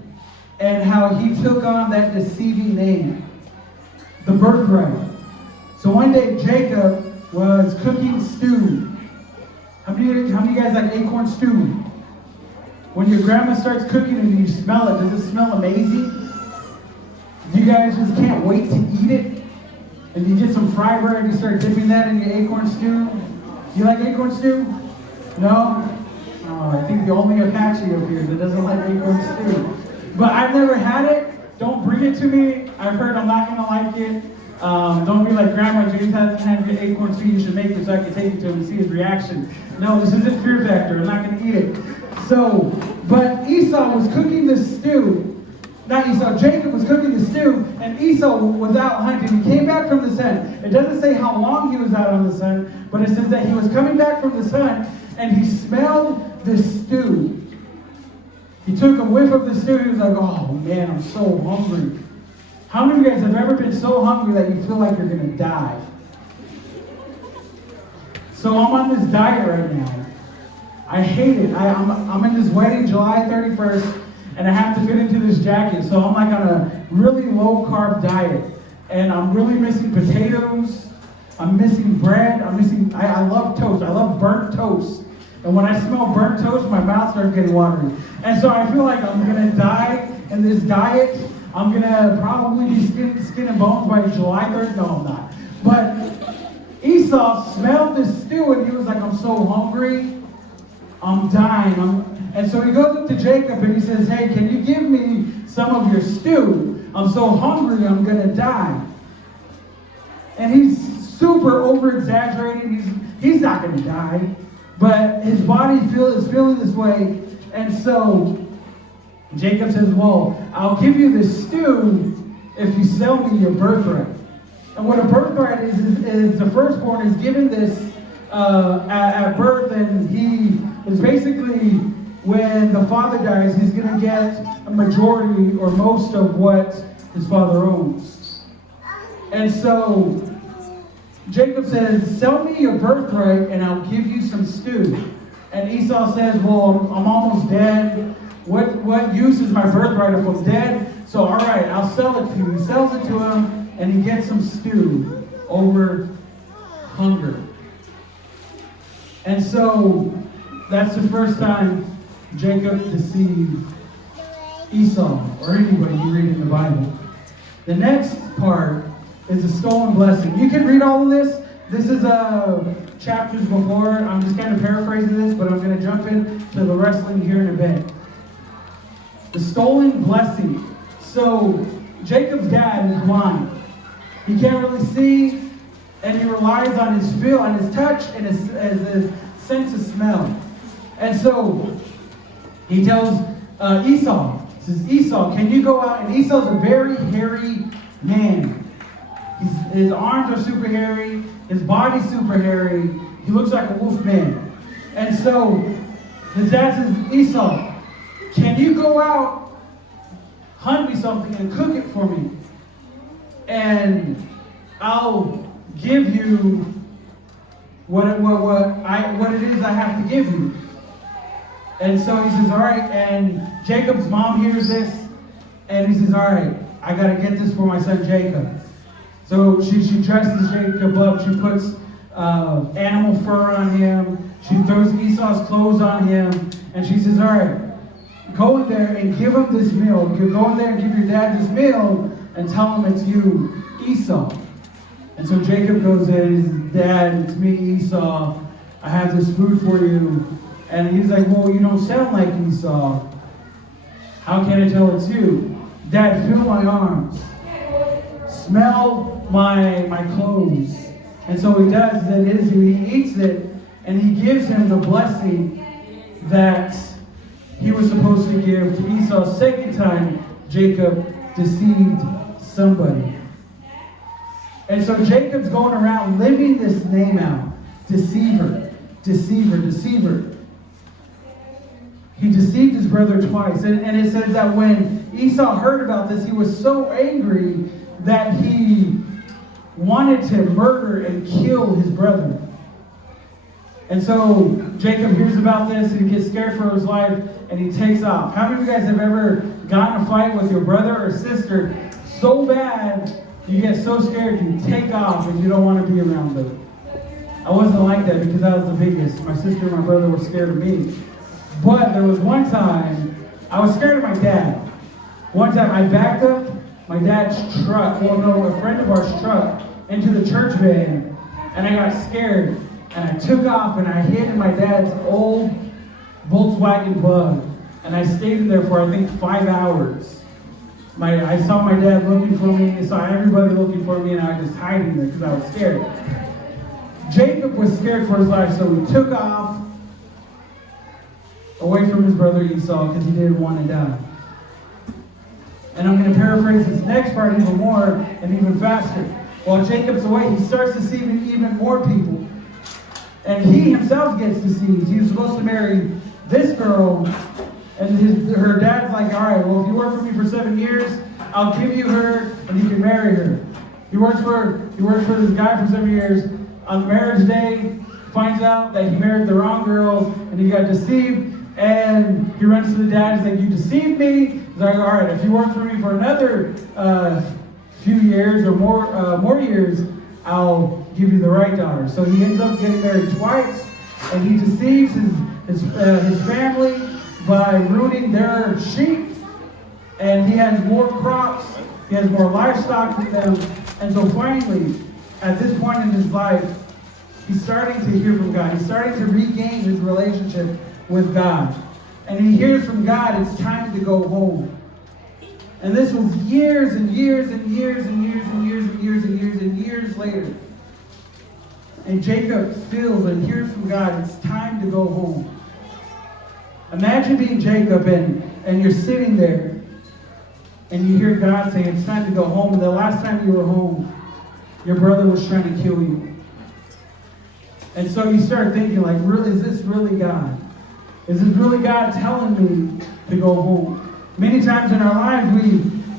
and how he took on that deceiving name, the birthright. So one day Jacob was cooking stew. How many of you guys like acorn stew? When your grandma starts cooking and you smell it, does it smell amazing? You guys just can't wait to eat it? And you get some fry bread and you start dipping that in your acorn stew? You like acorn stew? No? Oh, I think the only Apache up here that doesn't like acorn stew. But I've never had it. Don't bring it to me. I've heard I'm not going to like it. Don't be like, Grandma, James hasn't had your acorn stew. You should make it so I can take it to him and see his reaction. No, this isn't Fear Factor. I'm not going to eat it. So, but Esau was cooking the stew. Not Esau, Jacob was cooking the stew, and Esau was out hunting. He came back from the sun. It doesn't say how long he was out on the sun, but it says that he was coming back from the sun, and he smelled the stew. He took a whiff of the stew, and he was like, oh man, I'm so hungry. How many of you guys have ever been so hungry that you feel like you're going to die? So I'm on this diet right now. I hate it. I'm in this wedding July 31st, and I have to fit into this jacket. So I'm like on a really low carb diet. And I'm really missing potatoes. I'm missing bread. I love toast. I love burnt toast. And when I smell burnt toast, my mouth starts getting watery. And so I feel like I'm going to die in this diet. I'm going to probably be skin and bones by July 3rd. No, I'm not. But Esau smelled this stew and he was like, I'm so hungry. I'm dying. And so he goes up to Jacob and he says, hey, can you give me some of your stew? I'm so hungry, I'm going to die. And he's super over-exaggerating. He's not going to die. But his body is feeling this way. And so Jacob says, well, I'll give you this stew if you sell me your birthright. And what a birthright is the firstborn is given this at birth, and he is basically, when the father dies, he's going to get a majority or most of what his father owns. And so Jacob says, sell me your birthright and I'll give you some stew. And Esau says, well, I'm almost dead. What use is my birthright if I'm dead? So all right, I'll sell it to you. He sells it to him and he gets some stew over hunger. And so that's the first time Jacob deceived Esau or anybody you read in the Bible. The next part is the stolen blessing. You can read all of this. This is chapters before. I'm just kind of paraphrasing this, but I'm going to jump into the wrestling here in a bit. The stolen blessing. So Jacob's dad is blind. He can't really see, and he relies on his feel, on his touch, and his sense of smell. And so he tells Esau, he says, Esau, can you go out? And Esau's a very hairy man. His arms are super hairy. His body's super hairy. He looks like a wolf man. And so his dad says, Esau, can you go out, hunt me something, and cook it for me? And I'll give you what it is I have to give you. And so he says, all right. And Jacob's mom hears this, and he says, all right, I got to get this for my son Jacob. So she dresses Jacob up. She puts animal fur on him. She throws Esau's clothes on him. And she says, all right, go in there and give him this meal. Go in there and give your dad this meal and tell him it's you, Esau. And so Jacob goes in, he says, Dad, it's me, Esau. I have this food for you. And he's like, well, you don't sound like Esau. How can I tell it's you? Dad, feel my arms. Smell my clothes. And so he does, that is, he eats it, and he gives him the blessing that he was supposed to give to Esau. Second time, Jacob deceived somebody. And so Jacob's going around living this name out. Deceiver, deceiver, deceiver. He deceived his brother twice. And it says that when Esau heard about this, he was so angry that he wanted to murder and kill his brother. And so Jacob hears about this and he gets scared for his life and he takes off. How many of you guys have ever gotten in a fight with your brother or sister so bad you get so scared you take off and you don't want to be around them? I wasn't like that because I was the biggest. My sister and my brother were scared of me. But there was one time I was scared of my dad. One time I backed up my dad's truck, a friend of ours' truck, into the church van, and I got scared, and I took off, and I hid in my dad's old Volkswagen Bug, and I stayed in there for, I think, 5 hours. I saw my dad looking for me, I saw everybody looking for me, and I was just hiding there because I was scared. Jacob was scared for his life, so he took off away from his brother Esau because he didn't want to die. And I'm going to paraphrase this next part even more and even faster. While Jacob's away, he starts deceiving even more people. And he himself gets deceived. He was supposed to marry this girl, and her dad's like, all right, well, if you work for me for 7 years, I'll give you her, and you can marry her. He works for this guy for 7 years. On marriage day, finds out that he married the wrong girl, and he got deceived, and he runs to the dad. He's like, you deceived me. He's like, all right, if you work for me for another few years or more years, I'll give you the right daughter. So he ends up getting married twice, and he deceives his family by ruining their sheep, and he has more crops, he has more livestock than them, and so finally, at this point in his life, he's starting to hear from God. He's starting to regain his relationship with God. And he hears from God, it's time to go home. And this was years and years and years and years and years and years and years and years later. And Jacob feels and hears from God, it's time to go home. Imagine being Jacob and you're sitting there and you hear God say, it's time to go home. And the last time you were home, your brother was trying to kill you. And so you start thinking, like, really, is this really God? Is this really God telling me to go home? Many times in our lives,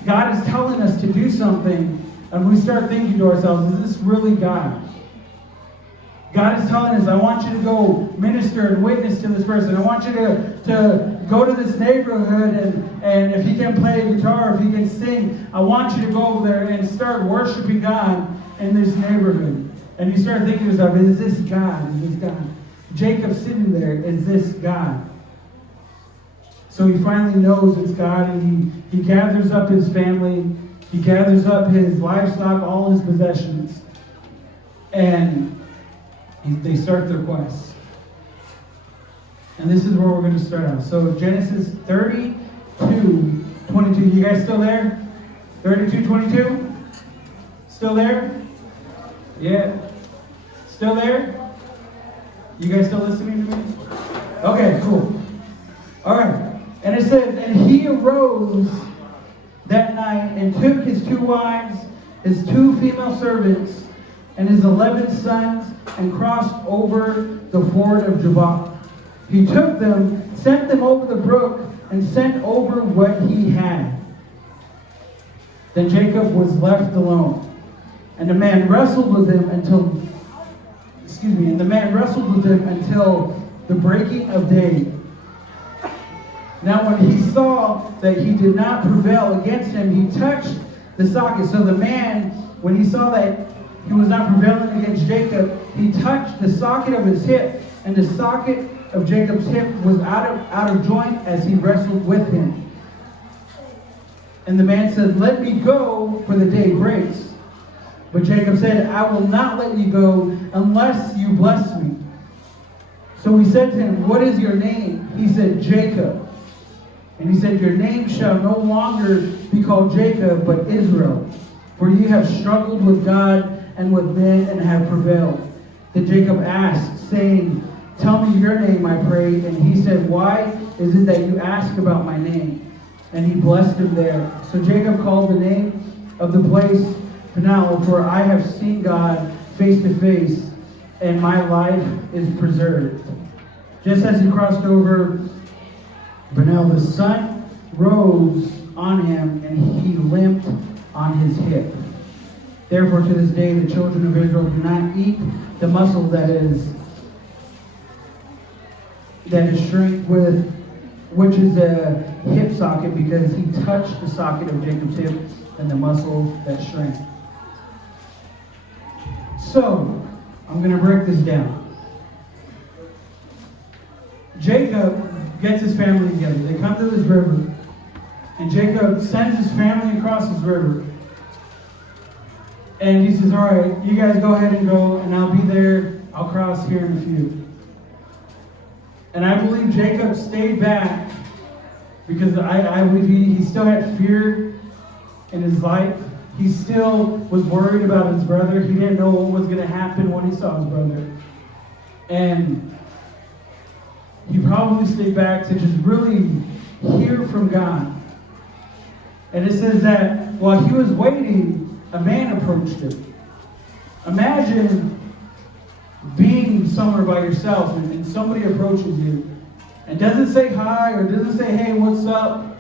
God is telling us to do something, and we start thinking to ourselves, is this really God? God is telling us, I want you to go minister and witness to this person. I want you to go to this neighborhood, and if he can play a guitar, if he can sing, I want you to go over there and start worshiping God in this neighborhood. And you start thinking to yourself, is this God? Is this God? Jacob sitting there, is this God? So he finally knows it's God, and he gathers up his family, he gathers up his livestock, all his possessions, and they start their quest. And this is where we're going to start out. So Genesis 32:22. You guys still there? 32:22? Still there? Yeah. Still there? You guys still listening to me? Okay, cool. All right. And it says, and he arose that night and took his 2 wives, his 2 female servants, and his 11 sons, and crossed over the ford of Jabbok. He took them, sent them over the brook, and sent over what he had. Then Jacob was left alone, and the man wrestled with him until the breaking of day. Now when he saw that he did not prevail against him, he touched the socket. So the man, when he saw that he was not prevailing against Jacob, he touched the socket of his hip, and the socket of Jacob's hip was out of joint as he wrestled with him. And the man said, let me go, for the day breaks. But Jacob said, I will not let you go unless you bless me. So he said to him, what is your name? He said, Jacob. And he said, your name shall no longer be called Jacob, but Israel. For you have struggled with God and with men and have prevailed. Then Jacob asked, saying, tell me your name, I pray. And he said, why is it that you ask about my name? And he blessed him there. So Jacob called the name of the place Peniel, for I have seen God face to face, and my life is preserved. Just as he crossed over Peniel, the sun rose on him, and he limped on his hip. Therefore, to this day, the children of Israel do not eat the muscle that is shrinked with, which is a hip socket, because he touched the socket of Jacob's hip and the muscle that shrank. So, I'm going to break this down. Jacob gets his family together. They come to this river, and Jacob sends his family across this river. And he says, all right, you guys go ahead and go, and I'll be there. I'll cross here in a few. And I believe Jacob stayed back because I believe he still had fear in his life. He still was worried about his brother. He didn't know what was going to happen when he saw his brother. And he probably stayed back to just really hear from God. And it says that while he was waiting, a man approached him. Imagine being somewhere by yourself and somebody approaches you and doesn't say hi or doesn't say, hey, what's up?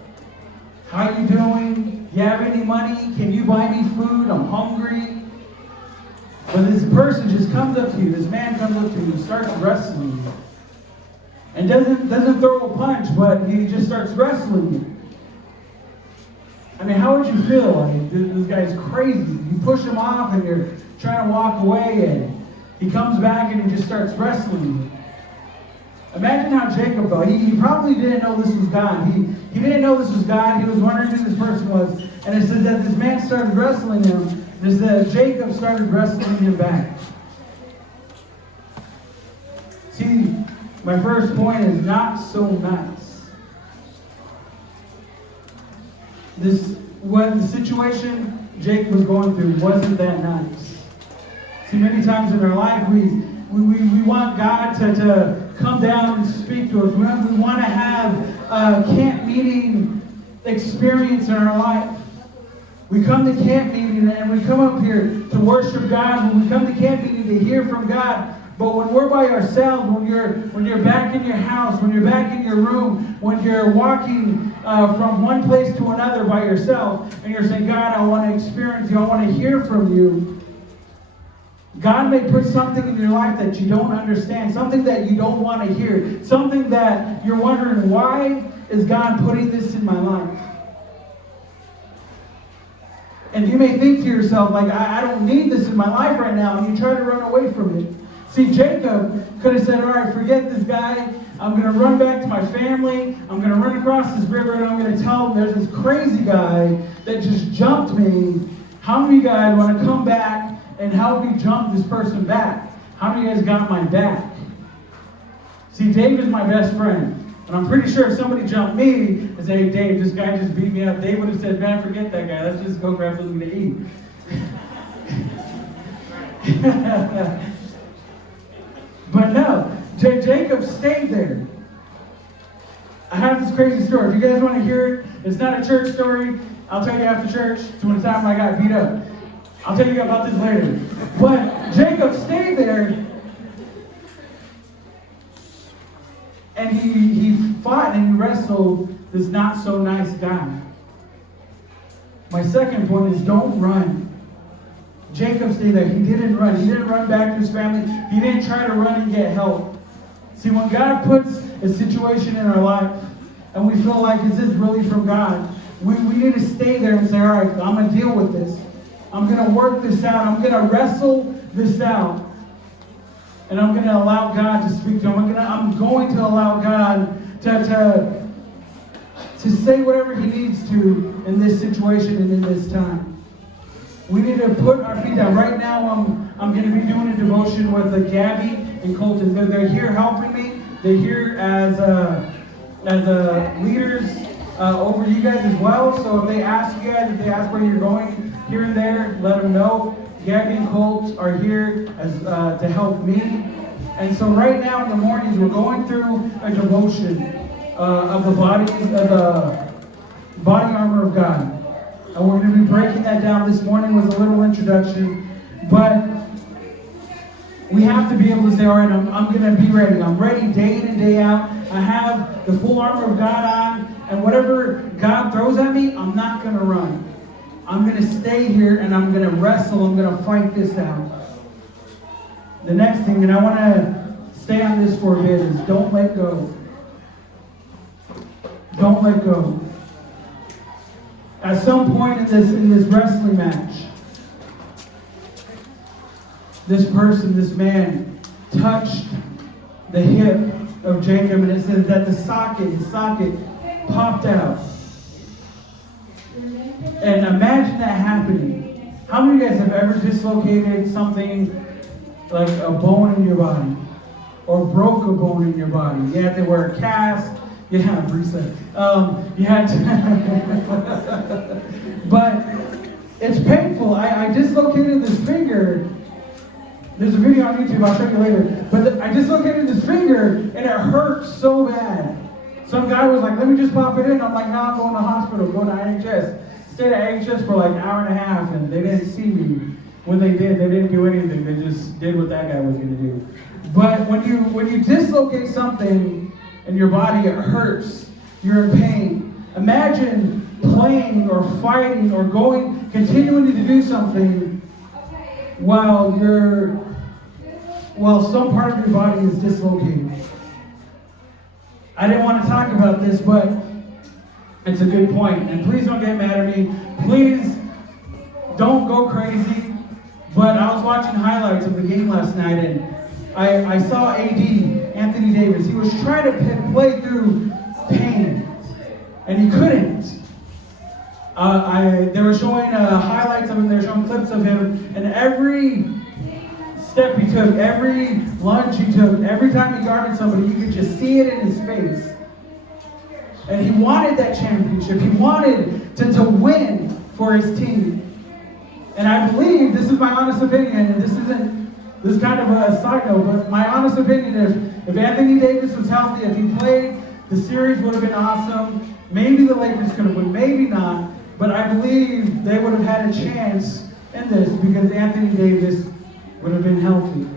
How you doing? You have any money? Can you buy me food? I'm hungry. But this person just comes up to you. This man comes up to you and starts wrestling you. And doesn't throw a punch, but he just starts wrestling you. I mean, how would you feel? Like, this guy's crazy. You push him off and you're trying to walk away, and he comes back and he just starts wrestling you. Imagine how Jacob felt. He probably didn't know this was God. He didn't know this was God. He was wondering who this person was. And it says that this man started wrestling him. And it says that Jacob started wrestling him back. See, my first point is not so nice. The situation Jacob was going through wasn't that nice. See, many times in our life, we want God to come down and speak to us. We want to have a camp meeting experience in our life. We come to camp meeting and we come up here to worship God. When we come to camp meeting to hear from God. But when we're by ourselves, when you're back in your house, when you're back in your room, when you're walking from one place to another by yourself, and you're saying, God, I want to experience you, I want to hear from you. God may put something in your life that you don't understand, something that you don't want to hear, something that you're wondering, why is God putting this in my life? And you may think to yourself, like, I don't need this in my life right now, and you try to run away from it. See, Jacob could have said, all right, forget this guy. I'm going to run back to my family. I'm going to run across this river, and I'm going to tell them there's this crazy guy that just jumped me. How many of you guys want to come back and help me jump this person back? How many of you guys got my back? See, Dave is my best friend. And I'm pretty sure if somebody jumped me and said, hey, Dave, this guy just beat me up, Dave would have said, man, forget that guy. Let's just go grab something to eat. But no, Jacob stayed there. I have this crazy story. If you guys want to hear it, it's not a church story. I'll tell you after church. It's one time I got beat up. I'll tell you about this later. But Jacob stayed there. And he fought and he wrestled this not so nice guy. My second point is don't run. Jacob stayed there. He didn't run. He didn't run back to his family. He didn't try to run and get help. See, when God puts a situation in our life and we feel like, is this really from God? We need to stay there and say, all right, I'm going to deal with this. I'm going to work this out. I'm going to wrestle this out. And I'm going to allow God to speak to him. I'm going to allow God to say whatever he needs to in this situation and in this time. We need to put our feet down. Right now, I'm going to be doing a devotion with Gabby and Colton. They're here helping me. They're here as leaders over you guys as well. So if they ask you guys, if they ask where you're going here and there, let them know. Gabby and Colt are here to help me. And so right now in the mornings, we're going through a devotion of the body armor of God. And we're going to be breaking that down. This morning was a little introduction. But we have to be able to say, all right, I'm going to be ready. I'm ready day in and day out. I have the full armor of God on. And whatever God throws at me, I'm not going to run. I'm going to stay here and I'm going to wrestle. I'm going to fight this out. The next thing, and I want to stay on this for a bit, is don't let go. Don't let go. At some point in this wrestling match, this man, touched the hip of Jacob, and it says that his socket popped out. And imagine that happening. How many of you guys have ever dislocated something like a bone in your body? Or broke a bone in your body? You had to wear a cast. Yeah, reset. You had to. But it's painful. I dislocated this finger. There's a video on YouTube, I'll show you later. But I dislocated this finger, and it hurt so bad. Some guy was like, let me just pop it in. I'm like, no, I'm going to the hospital, going to IHS. Stayed at IHS for like an hour and a half, and they didn't see me. When they did, they didn't do anything. They just did what that guy was going to do. But when you dislocate something in your body, it hurts. You're in pain. Imagine playing or fighting or continuing to do something while some part of your body is dislocated. I didn't want to talk about this, but it's a good point. And please don't get mad at me. Please don't go crazy. But I was watching highlights of the game last night, and I saw AD, Anthony Davis. He was trying to play through pain, and he couldn't. They were showing highlights of him, they were showing clips of him, and every step he took, every lunge he took, every time he guarded somebody, you could just see it in his face. And he wanted that championship. He wanted to win for his team. And I believe, this is my honest opinion, and this is kind of a side note, but my honest opinion is, if Anthony Davis was healthy, if he played, the series would have been awesome. Maybe the Lakers could have won, maybe not. But I believe they would have had a chance in this because Anthony Davis would have been healthy.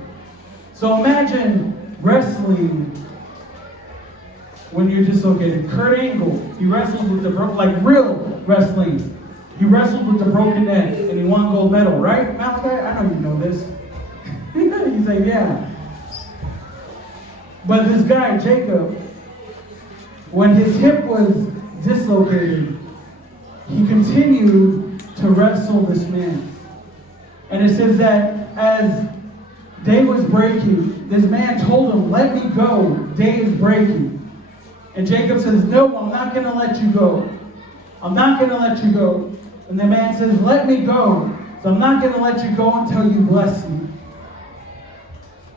So imagine wrestling when you're dislocated. Kurt Angle, he wrestled with the like real wrestling. He wrestled with the broken neck and he won gold medal, right? Malachi, I know you know this. You say, yeah. But this guy, Jacob, when his hip was dislocated, he continued to wrestle this man. And it says that as day was breaking, this man told him, let me go, day is breaking. And Jacob says, no, I'm not going to let you go. I'm not going to let you go. And the man says, let me go. So I'm not going to let you go until you bless me.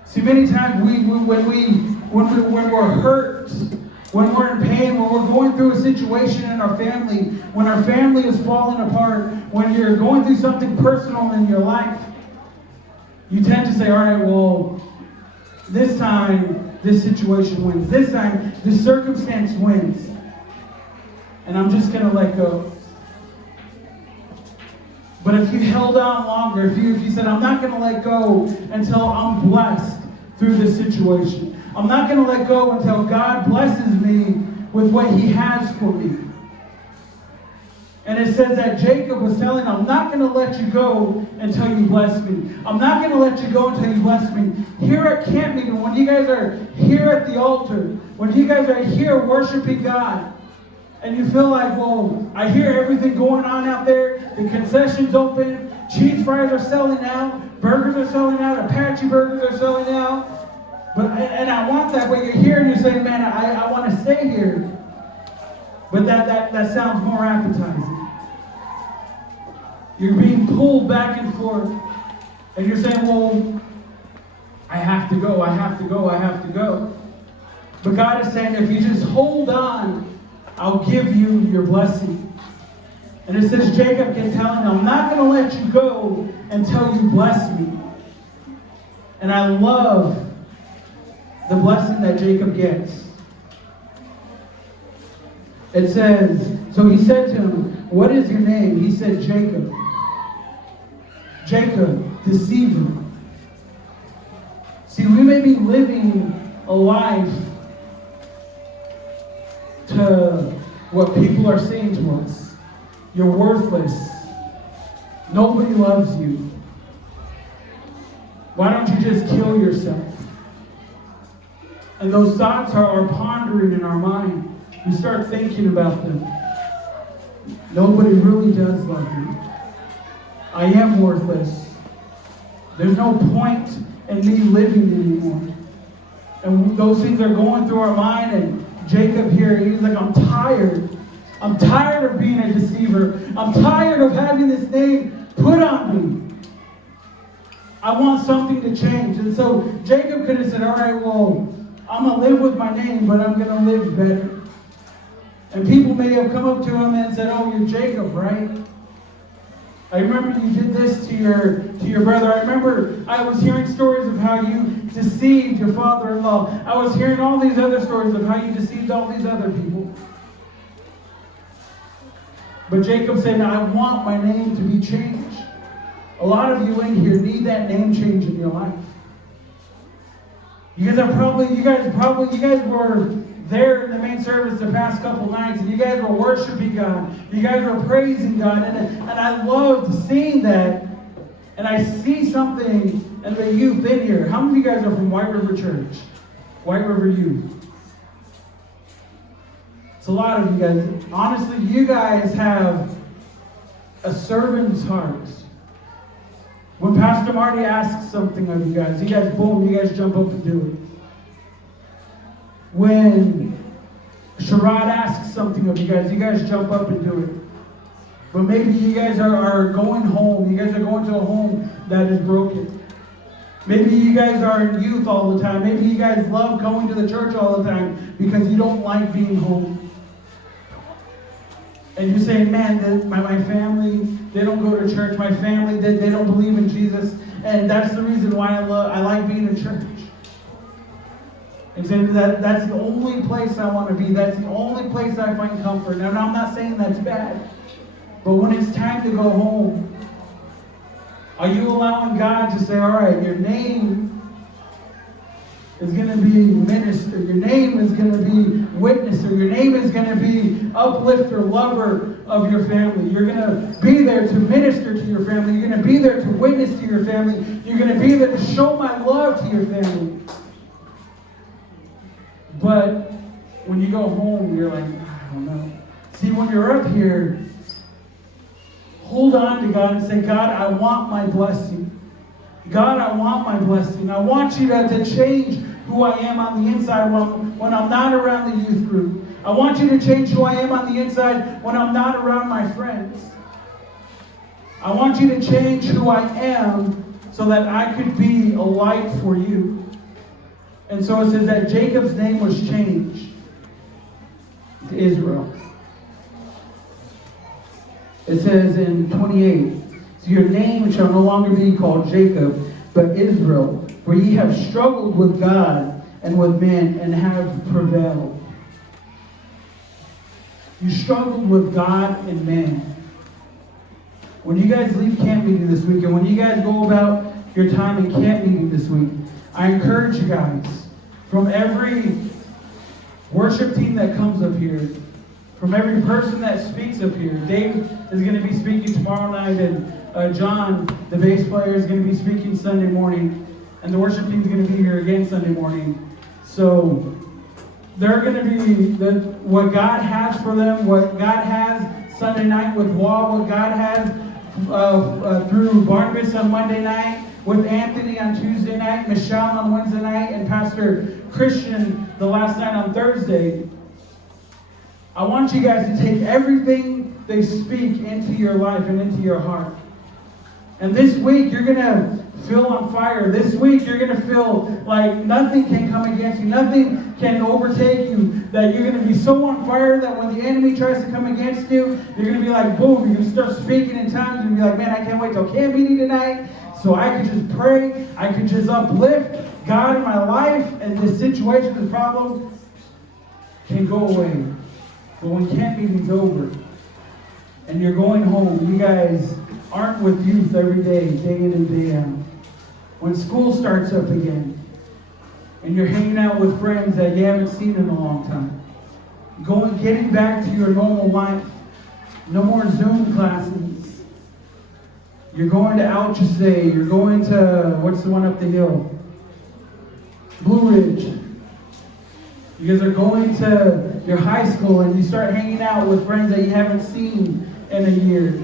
See, many times when we're hurt, when we're in pain, when we're going through a situation in our family, when our family is falling apart, when you're going through something personal in your life, you tend to say, all right, well, this time, this situation wins. This time, this circumstance wins. And I'm just going to let go. But if you held on longer, if you said, I'm not going to let go until I'm blessed through this situation. I'm not going to let go until God blesses me with what he has for me. And it says that Jacob was telling him, I'm not going to let you go until you bless me. I'm not going to let you go until you bless me. Here at camp meeting, when you guys are here at the altar, when you guys are here worshiping God, and you feel like, well, I hear everything going on out there. The concessions open. Cheese fries are selling out. Burgers are selling out. Apache burgers are selling out. And I want that, but you're here and you're saying, man, I want to stay here. But that sounds more appetizing. You're being pulled back and forth. And you're saying, well, I have to go, I have to go, I have to go. But God is saying, if you just hold on, I'll give you your blessing. And it says Jacob can tell him, I'm not going to let you go until you bless me. And I love the blessing that Jacob gets. It says, so he said to him, what is your name? He said, Jacob. Jacob, deceiver. See, we may be living a life to what people are saying to us. You're worthless. Nobody loves you. Why don't you just kill yourself? And those thoughts are pondering in our mind. We start thinking about them. Nobody really does love me. I am worthless. There's no point in me living anymore. And those things are going through our mind, and Jacob here, he's like, I'm tired. I'm tired of being a deceiver. I'm tired of having this name put on me. I want something to change. And so Jacob could have said, all right, well, I'm going to live with my name, but I'm going to live better. And people may have come up to him and said, oh, you're Jacob, right? I remember you did this to your brother. I remember I was hearing stories of how you deceived your father-in-law. I was hearing all these other stories of how you deceived all these other people. But Jacob said, I want my name to be changed. A lot of you in here need that name change in your life. You guys were there in the main service the past couple nights, and you guys were worshiping God. You guys were praising God, and I loved seeing that. And I see something in the youth in here. How many of you guys are from White River Church? White River Youth. It's a lot of you guys. Honestly, you guys have a servant's heart. When Pastor Marty asks something of you guys, boom, you guys jump up and do it. When Sherrod asks something of you guys jump up and do it. But maybe you guys are going home. You guys are going to a home that is broken. Maybe you guys are in youth all the time. Maybe you guys love going to the church all the time because you don't like being home. And you're saying, man, my family, they don't go to church. My family, they don't believe in Jesus. And that's the reason why I like being in church. And saying that's the only place I want to be. That's the only place I find comfort. And I'm not saying that's bad. But when it's time to go home, are you allowing God to say, all right, your name is going to be minister, your name is going to be witnesser, your name is going to be uplifter, lover of your family. You're going to be there to minister to your family. You're going to be there to witness to your family. You're going to be there to show my love to your family. But when you go home, you're like, I don't know. See, when you're up here, hold on to God and say, God, I want my blessing. God, I want my blessing. I want you to change who I am on the inside when I'm not around the youth group. I want you to change who I am on the inside when I'm not around my friends. I want you to change who I am so that I could be a light for you. And so it says that Jacob's name was changed to Israel. It says in 28, so your name shall no longer be called Jacob, but Israel, for ye have struggled with God and with men and have prevailed. You struggled with God and men. When you guys leave camp meeting this week, and when you guys go about your time in camp meeting this week, I encourage you guys, from every worship team that comes up here, from every person that speaks up here. Dave is going to be speaking tomorrow night, and John, the bass player, is going to be speaking Sunday morning, and the worship team is going to be here again Sunday morning. So they're going to be what God has for them, what God has Sunday night with Wall, what God has through Barnabas on Monday night, with Anthony on Tuesday night, Michelle on Wednesday night, and Pastor Christian the last night on Thursday. I want you guys to take everything they speak into your life and into your heart. And this week, you're going to feel on fire. This week, you're going to feel like nothing can come against you. Nothing can overtake you. That you're going to be so on fire that when the enemy tries to come against you, you're going to be like, boom, you're going to start speaking in tongues. You're going to be like, man, I can't wait till camp meeting tonight, so I could just pray. I could just uplift God in my life, and this situation, this problem can go away. But when camp meeting's over and you're going home, you guys aren't with youth every day, day in and day out. When school starts up again and you're hanging out with friends that you haven't seen in a long time, getting back to your normal life, no more Zoom classes. You're going to Alchese, you're going to, what's the one up the hill? Blue Ridge. You guys are going to your high school and you start hanging out with friends that you haven't seen in a year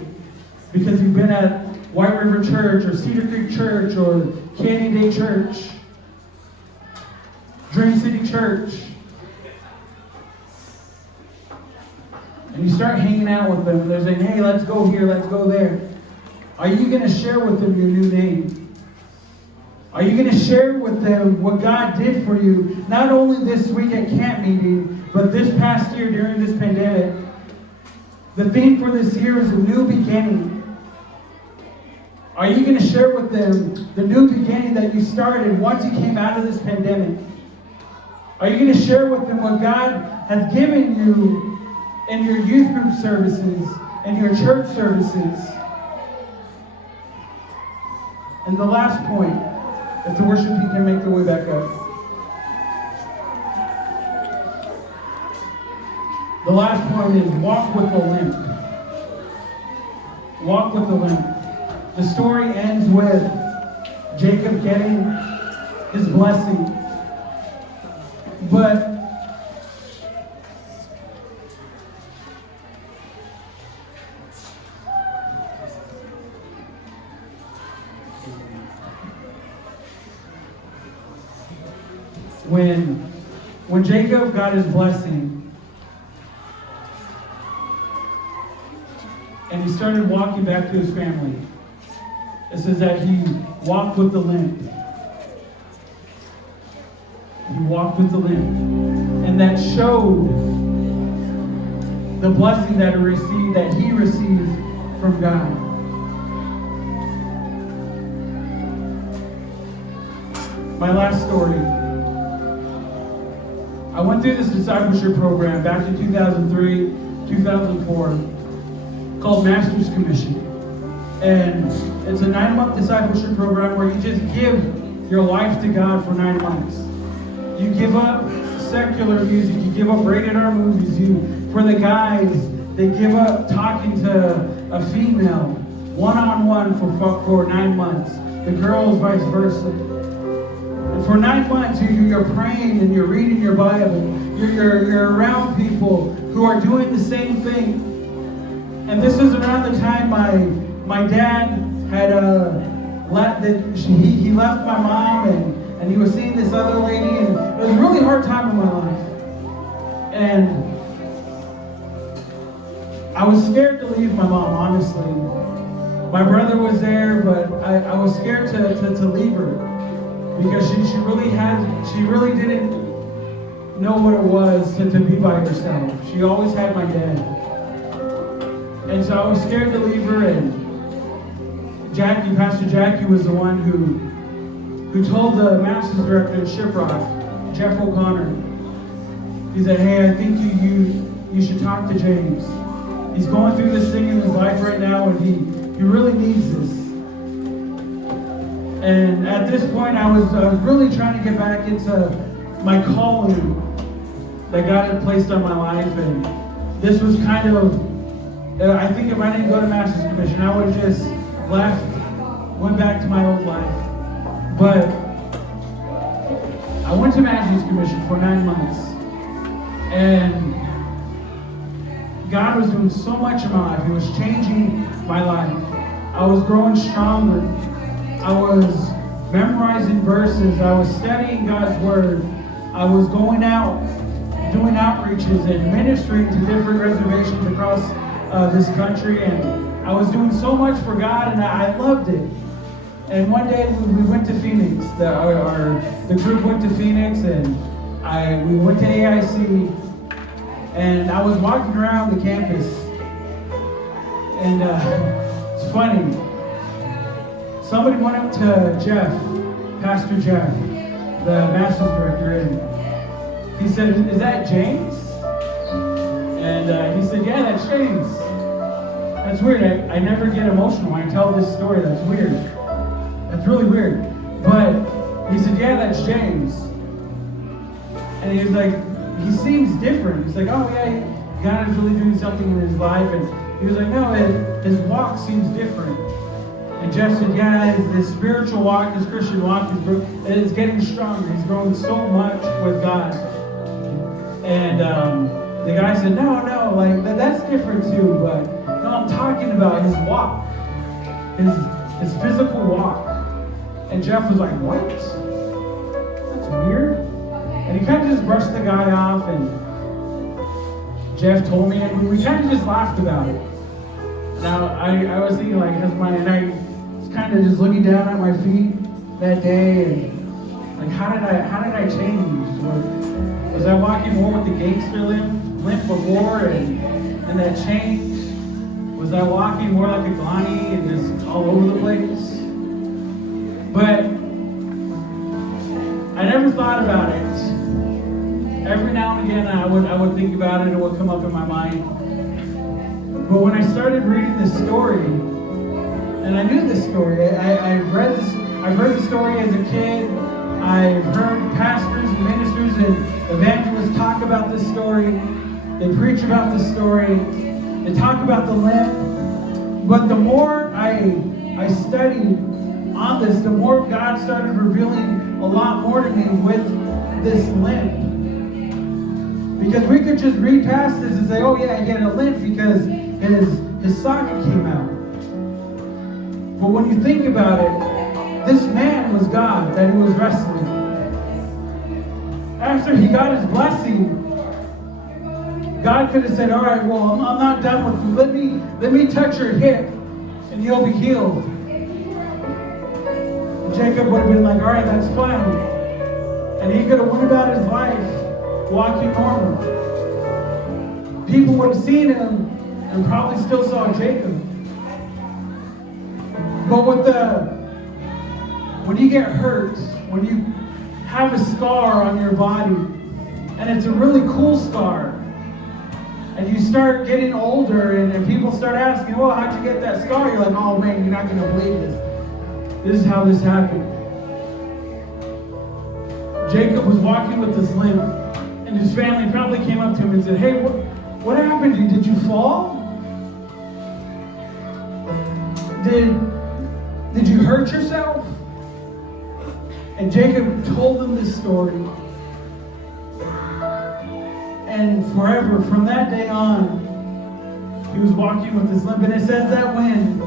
because you've been at White River Church or Cedar Creek Church or Canyon Day Church, Dream City Church. And you start hanging out with them and they're saying, hey, let's go here, let's go there. Are you going to share with them your new name? Are you going to share with them what God did for you, not only this week at camp meeting, but this past year during this pandemic? The theme for this year is a new beginning. Are you going to share with them the new beginning that you started once you came out of this pandemic? Are you going to share with them what God has given you in your youth group services and your church services? And the last point, if the worship team can make their way back up. The last point is walk with a limp. Walk with a limp. The story ends with Jacob getting his blessing. But when Jacob got his blessing and he started walking back to his family, it says that he walked with the limp. He walked with the limp. And that showed the blessing that he received from God. My last story. I went through this discipleship program back in 2003, 2004, called Master's Commission. And it's a 9-month discipleship program where you just give your life to God for 9 months. You give up secular music, you give up rated R movies. For the guys, they give up talking to a female one-on-one for 9 months. The girls, vice versa. And for 9 months, you're praying and you're reading your Bible. You're around people who are doing the same thing. And this was around the time my dad had he left my mom and he was seeing this other lady, and it was a really hard time in my life. And I was scared to leave my mom, honestly. My brother was there, but I was scared to leave her because she really didn't know what it was to be by herself. She always had my dad. And so I was scared to leave her, and Pastor Jackie was the one who told the Master's Director at Shiprock, Jeff O'Connor. He said, hey, I think you should talk to James. He's going through this thing in his life right now, and he really needs this. And at this point, I was really trying to get back into my calling that God had placed on my life, and this was kind of, I think if I didn't go to Master's Commission, I would have just left, went back to my old life. But I went to Master's Commission for 9 months, and God was doing so much in my life. He was changing my life. I was growing stronger. I was memorizing verses. I was studying God's Word. I was going out, doing outreaches and ministering to different reservations across this country, and I was doing so much for God, and I loved it. And one day we went to Phoenix. The group went to Phoenix, and we went to AIC, and I was walking around the campus, and it's funny. Somebody went up to Jeff, Pastor Jeff, the Master's Director, and he said, "Is that James?" And he said, "Yeah, that's James." That's weird. I never get emotional when I tell this story. That's weird. That's really weird. But he said, "Yeah, that's James." And he was like, he seems different. He's like, "Oh yeah, God is really doing something in his life." And he was like, "No, his walk seems different." And Jeff said, "Yeah, his spiritual walk, his Christian walk, is getting stronger. He's growing so much with God." And the guy said, "No, like that's different too, but no, I'm talking about his walk, his physical walk." And Jeff was like, "What? That's weird." And he kind of just brushed the guy off, and Jeff told me, and we kind of just laughed about it. Now I was thinking like, and I was kind of just looking down at my feet that day, and like, how did I change? Was I walking more with the gangster limp before, and that changed? Was I walking more like a Ghani and just all over the place? But I never thought about it. Every now and again, I would think about it. It would come up in my mind. But when I started reading this story, and I knew this story, I've heard the story as a kid. I've heard pastors and ministers and evangelists talk about this story. They preach about this story. They talk about the limp. But the more I studied on this, the more God started revealing a lot more to me with this limp. Because we could just read past this and say, "Oh yeah, he had a limp because his socket came out." But when you think about it, this man was God that he was wrestling. After he got his blessing, God could have said, "All right, well, I'm not done with you. Let me touch your hip, and you'll be healed." And Jacob would have been like, "All right, that's fine," and he could have went about his life walking normal. People would have seen him and probably still saw Jacob. But when you get hurt, when you have a scar on your body, and it's a really cool scar, and and you start getting older, and people start asking, well, how'd you get that scar? You're like, oh man, you're not going to believe this. This is how this happened. Jacob was walking with this limp, and his family probably came up to him and said, hey, what happened to you? Did you fall? Did you hurt yourself? And Jacob told them this story. And forever, from that day on, he was walking with this limp. And it says that when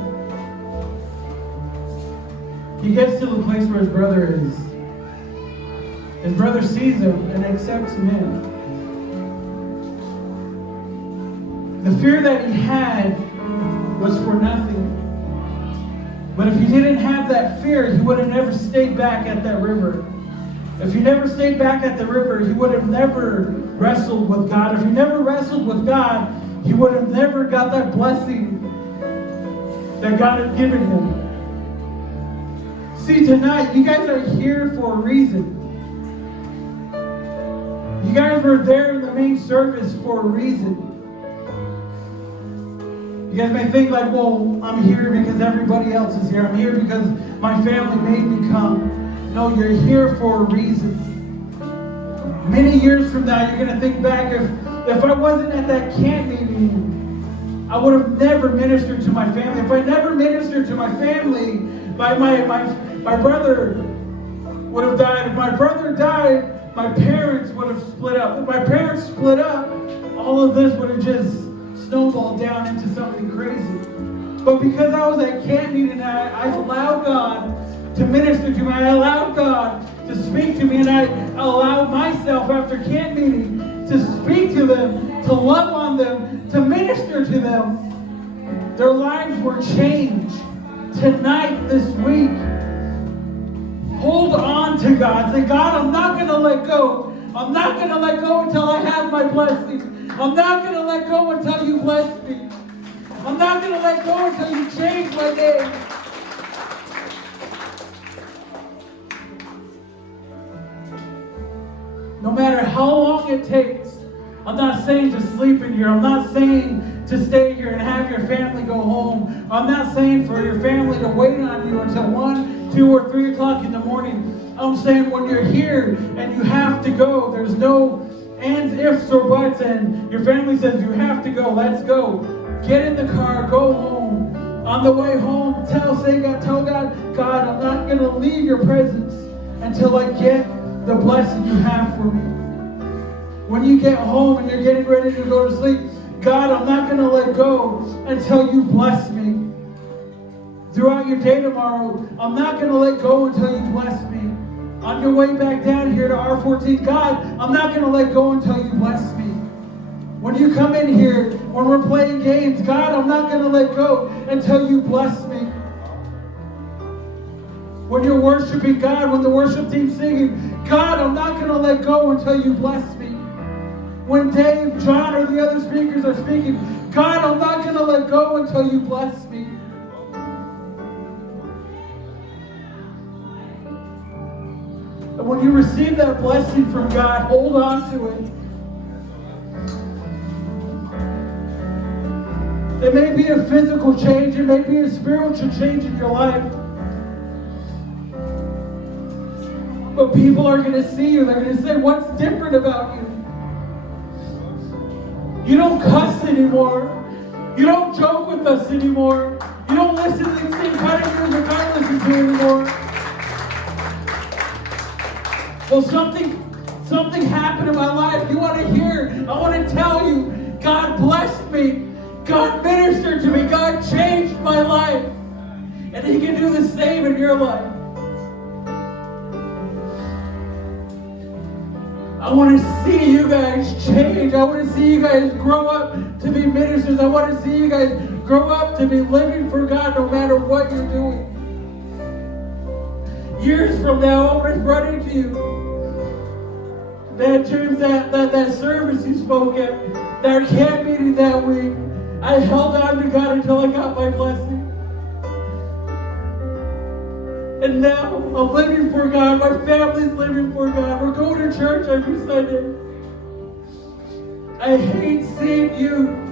he gets to the place where his brother is, his brother sees him and accepts him in. The fear that he had was for nothing. But if he didn't have that fear, he would have never stayed back at that river. If he never stayed back at the river, he would have never wrestled with God. If he never wrestled with God, he would have never got that blessing that God had given him. See, tonight, you guys are here for a reason. You guys were there in the main service for a reason. You guys may think like, well, I'm here because everybody else is here. I'm here because my family made me come. No, you're here for a reason. Many years from now, you're going to think back, if I wasn't at that camp meeting, I would have never ministered to my family. If I never ministered to my family, my brother would have died. If my brother died, my parents would have split up. If my parents split up, all of this would have just snowballed down into something crazy. But because I was at camp meeting, I allowed God to minister to me. I allowed God to speak to me, and I allowed myself after camp meeting to speak to them, to love on them, to minister to them. Their lives were changed. Tonight, this week, hold on to God. Say, God, I'm not going to let go. I'm not going to let go until I have my blessing. I'm not going to let go until you bless me. I'm not going to let go until you change my name. No matter how long it takes. I'm not saying to sleep in here. I'm not saying to stay here and have your family go home. I'm not saying for your family to wait on you until 1, 2, or 3 o'clock in the morning. I'm saying when you're here and you have to go, there's no ands, ifs, or buts, and your family says you have to go, let's go. Get in the car, go home. On the way home, tell God, God, I'm not going to leave your presence until I get the blessing you have for me. When you get home and you're getting ready to go to sleep, God, I'm not going to let go until you bless me. Throughout your day tomorrow, I'm not going to let go until you bless me. On your way back down here to R14, God, I'm not going to let go until you bless me. When you come in here, when we're playing games, God, I'm not going to let go until you bless me. When you're worshiping God, when the worship team's singing, God, I'm not going to let go until you bless me. When Dave, John, or the other speakers are speaking, God, I'm not going to let go until you bless me. And when you receive that blessing from God, hold on to it. It may be a physical change, it may be a spiritual change in your life. But people are going to see you, they're going to say, what's different about you? You don't cuss anymore. You don't joke with us anymore. You don't listen to these things you're not listening to anymore. Well, something happened in my life. You want to hear? I want to tell you, God blessed me. God ministered to me. God changed my life. And He can do the same in your life. I want to see you guys change. I want to see you guys grow up to be ministers. I want to see you guys grow up to be living for God no matter what you're doing. Years from now, I'm going to run into you. That James, that service you spoke at, that camp meeting that week, I held on to God until I got my blessing. And now I'm living for God. My family's living for God. We're going to church every Sunday. I hate seeing you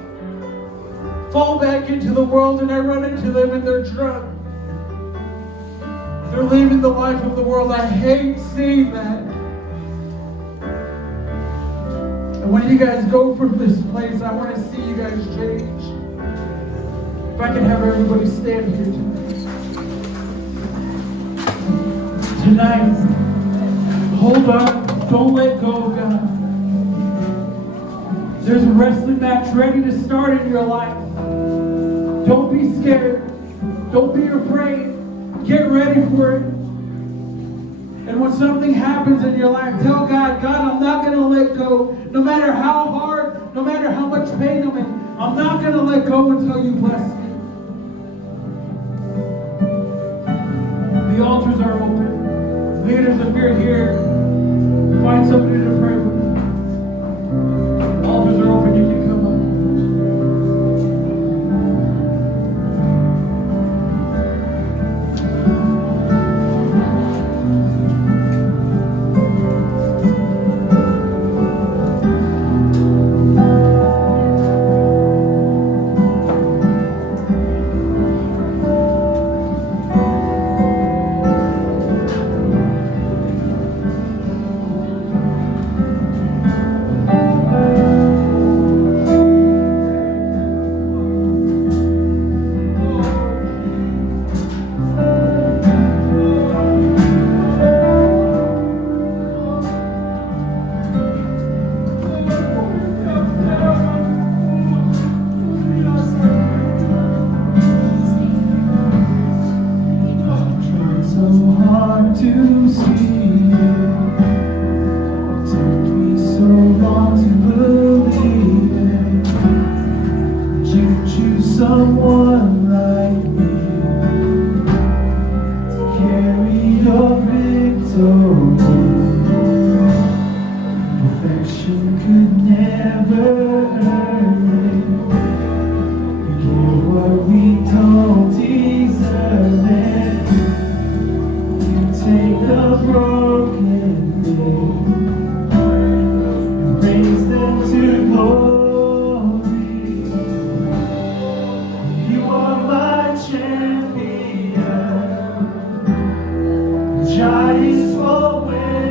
fall back into the world and I run into them and they're drunk. They're living the life of the world. I hate seeing that. And when you guys go from this place, I want to see you guys change. If I can have everybody stand here tonight. Hold on. Don't let go, God. There's a wrestling match ready to start in your life. Don't be scared. Don't be afraid. Get ready for it. And when something happens in your life, tell God, God, I'm not going to let go. No matter how hard, no matter how much pain I'm in, I'm not going to let go until you bless me. The altars are open. Leaders, if you're here, find somebody to